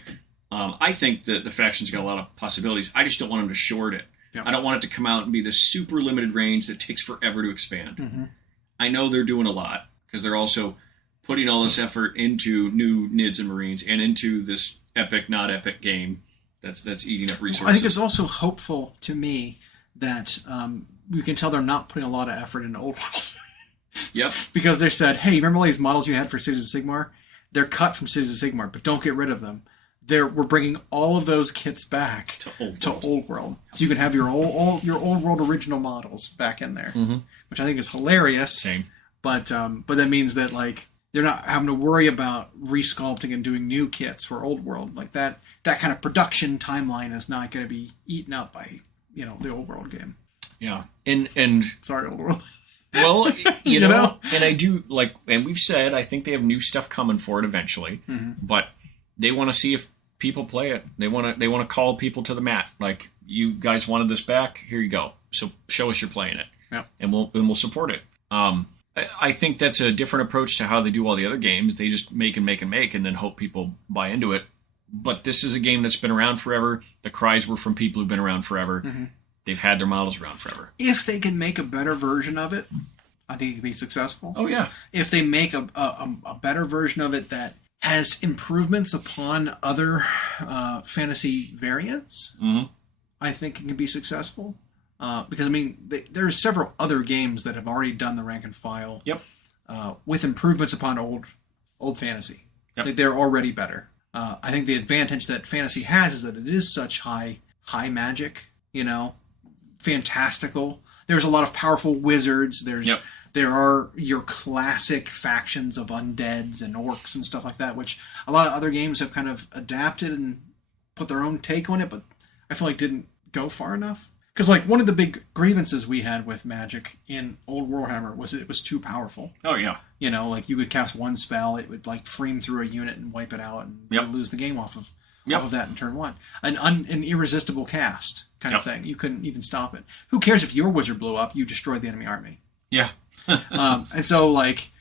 I think that the faction's got a lot of possibilities. I just don't want them to short it. Yep. I don't want it to come out and be this super limited range that takes forever to expand. Mm-hmm. I know they're doing a lot because they're also putting all this effort into new Nids and Marines and into this epic, not epic game that's eating up resources. I think it's also hopeful to me that we can tell they're not putting a lot of effort into Old World. Yep. Because they said, hey, remember all these models you had for Cities of Sigmar? They're cut from Cities of Sigmar, but don't get rid of them. We're bringing all of those kits back to Old World, so you can have your Old World original models back in there, which I think is hilarious. Same, but that means that like they're not having to worry about resculpting and doing new kits for Old World like that. That kind of production timeline is not going to be eaten up by the Old World game. Yeah, and sorry, Old World. Well, you know, and I do like, and we've said I think they have new stuff coming for it eventually, but they want to see if people play it. They want to call people to the mat. Like, you guys wanted this back, here you go. So show us you're playing it, and we'll support it. I think that's a different approach to how they do all the other games. They just make and then hope people buy into it. But this is a game that's been around forever. The cries were from people who've been around forever. They've had their models around forever. If they can make a better version of it, I think it can be successful. Oh yeah. If they make a better version of it that has improvements upon other fantasy variants, I think it can be successful. Because, I mean, there's several other games that have already done the rank and file with improvements upon old fantasy. Yep. They're already better. I think the advantage that fantasy has is that it is such high magic, fantastical. There's a lot of powerful wizards. There are your classic factions of undeads and orcs and stuff like that, which a lot of other games have kind of adapted and put their own take on it, but I feel like didn't go far enough. Because like one of the big grievances we had with Magic in old Warhammer was it was too powerful. Oh yeah. Like you could cast one spell, it would like frame through a unit and wipe it out, and you'd lose the game off of that in turn one. An irresistible cast kind of thing. You couldn't even stop it. Who cares if your wizard blew up? You destroyed the enemy army. Yeah. And so like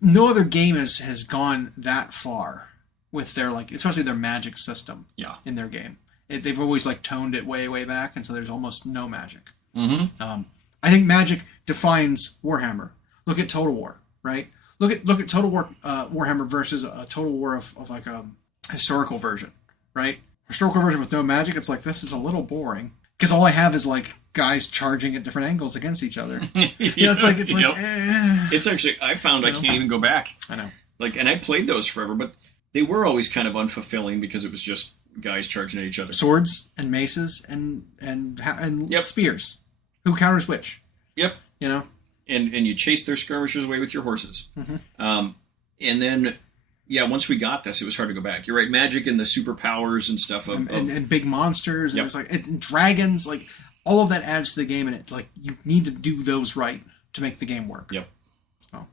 no other game has gone that far with their especially their magic system in their game. They've always toned it way back, and so there's almost no magic. I think magic defines Warhammer. Look at Total War, right? Look at Total War Warhammer versus a Total War of like a historical version, right? Historical version with no magic, it's like this is a little boring because all I have is guys charging at different angles against each other. It's actually I found I can't even go back. I know. And I played those forever, but they were always kind of unfulfilling because it was just guys charging at each other. Swords and maces and spears. Who counters which? Yep. And you chase their skirmishers away with your horses. And then once we got this, it was hard to go back. You're right, magic and the superpowers and stuff and big monsters and and dragons, all of that adds to the game, and it you need to do those right to make the game work. Yep. Oh.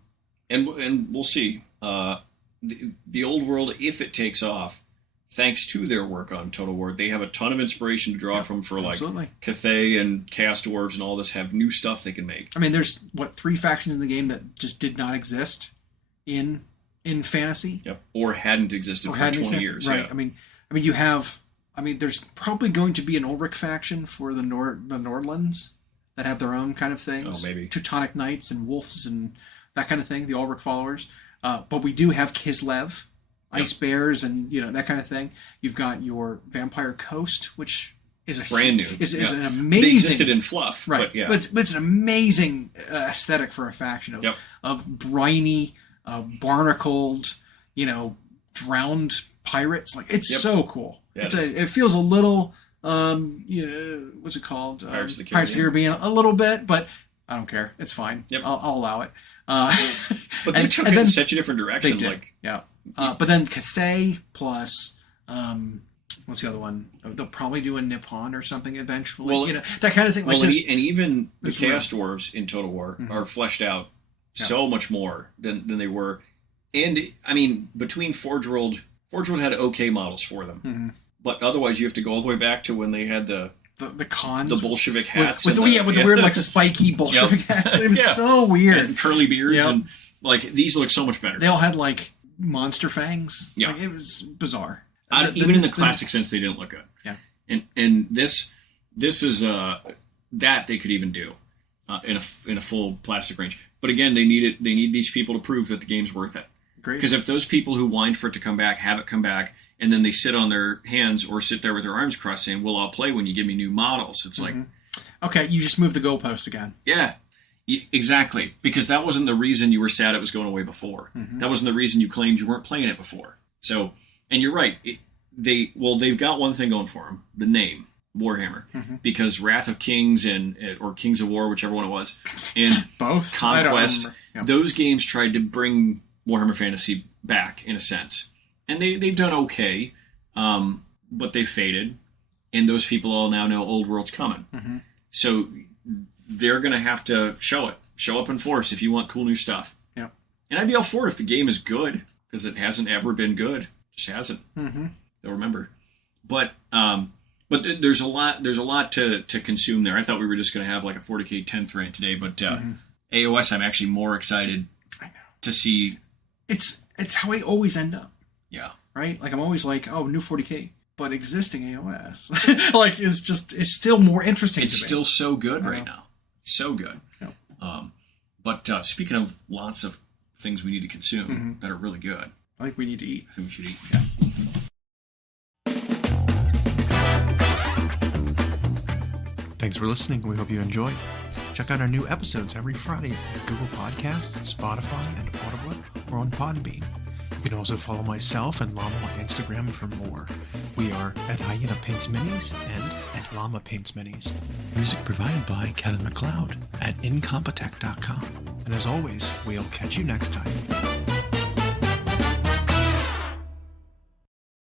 And we'll see. The old world, if it takes off, thanks to their work on Total War, they have a ton of inspiration to draw from for Cathay and Chaos Dwarves and all this have new stuff they can make. I mean, there's 3 factions in the game that just did not exist in fantasy. Yep. Or hadn't existed for 20 years. Right. Yeah. There's probably going to be an Ulrich faction for the Nordlands that have their own kind of things. Oh, maybe. Teutonic Knights and Wolves and that kind of thing, the Ulrich followers. But we do have Kislev. Ice Bears and that kind of thing. You've got your Vampire Coast, which is brand new. Is an amazing. They existed in fluff, right? But it's an amazing aesthetic for a faction of briny, barnacled, drowned pirates. It's so cool. Yeah, it feels a little, what's it called? Pirates of the Caribbean, a little bit, but I don't care. It's fine. Yep. I'll allow it. But they took it in such a different direction. But then Cathay plus what's the other one? They'll probably do a Nippon or something eventually. Well, that kind of thing. Well, like and even the Chaos Dwarves in Total War are fleshed out so much more than they were. And, I mean, between Forge World had okay models for them. But otherwise, you have to go all the way back to when they had the cons, the Bolshevik hats, with the weird like spiky Bolshevik hats. It was so weird, and curly beards, and like these look so much better. They all had like monster fangs. Yeah, like, it was bizarre. Even in the classic sense, they didn't look good. Yeah, and this is that they could even do in a full plastic range. But again, they need these people to prove that the game's worth it. Great. Because if those people who whined for it to come back have it come back, and then they sit on their hands or sit there with their arms crossed saying, well, I'll play when you give me new models. It's like... Okay, you just moved the goalpost again. Yeah, exactly. Because that wasn't the reason you were sad it was going away before. That wasn't the reason you claimed you weren't playing it before. So, and you're right. They've got one thing going for them, the name, Warhammer. Because Wrath of Kings or Kings of War, whichever one it was, and both Conquest, those games tried to bring Warhammer Fantasy back, in a sense. And they've done okay, but they faded, and those people all now know Old World's coming. So they're going to have to show up in force if you want cool new stuff. Yeah. And I'd be all for it if the game is good, because it hasn't ever been good. It just hasn't. They'll remember. But there's a lot to consume there. I thought we were just going to have like a 40K 10th rant today, but AoS, I'm actually more excited to see. It's how I always end up. Yeah. Right? Like, I'm always like, oh, new 40K. But existing AoS, like, it's still more interesting It's to me. still so good right now. So good. Yeah. But speaking of lots of things we need to consume that are really good. I think we need to eat. I think we should eat. Yeah. Thanks for listening. We hope you enjoyed. Check out our new episodes every Friday at Google Podcasts, Spotify, and Audible, or on Podbean. You can also follow myself and Llama on Instagram for more. We are at Hyena Paints Minis and at Llama Paints Minis. Music provided by Kevin MacLeod at incompetech.com. And as always, we'll catch you next time.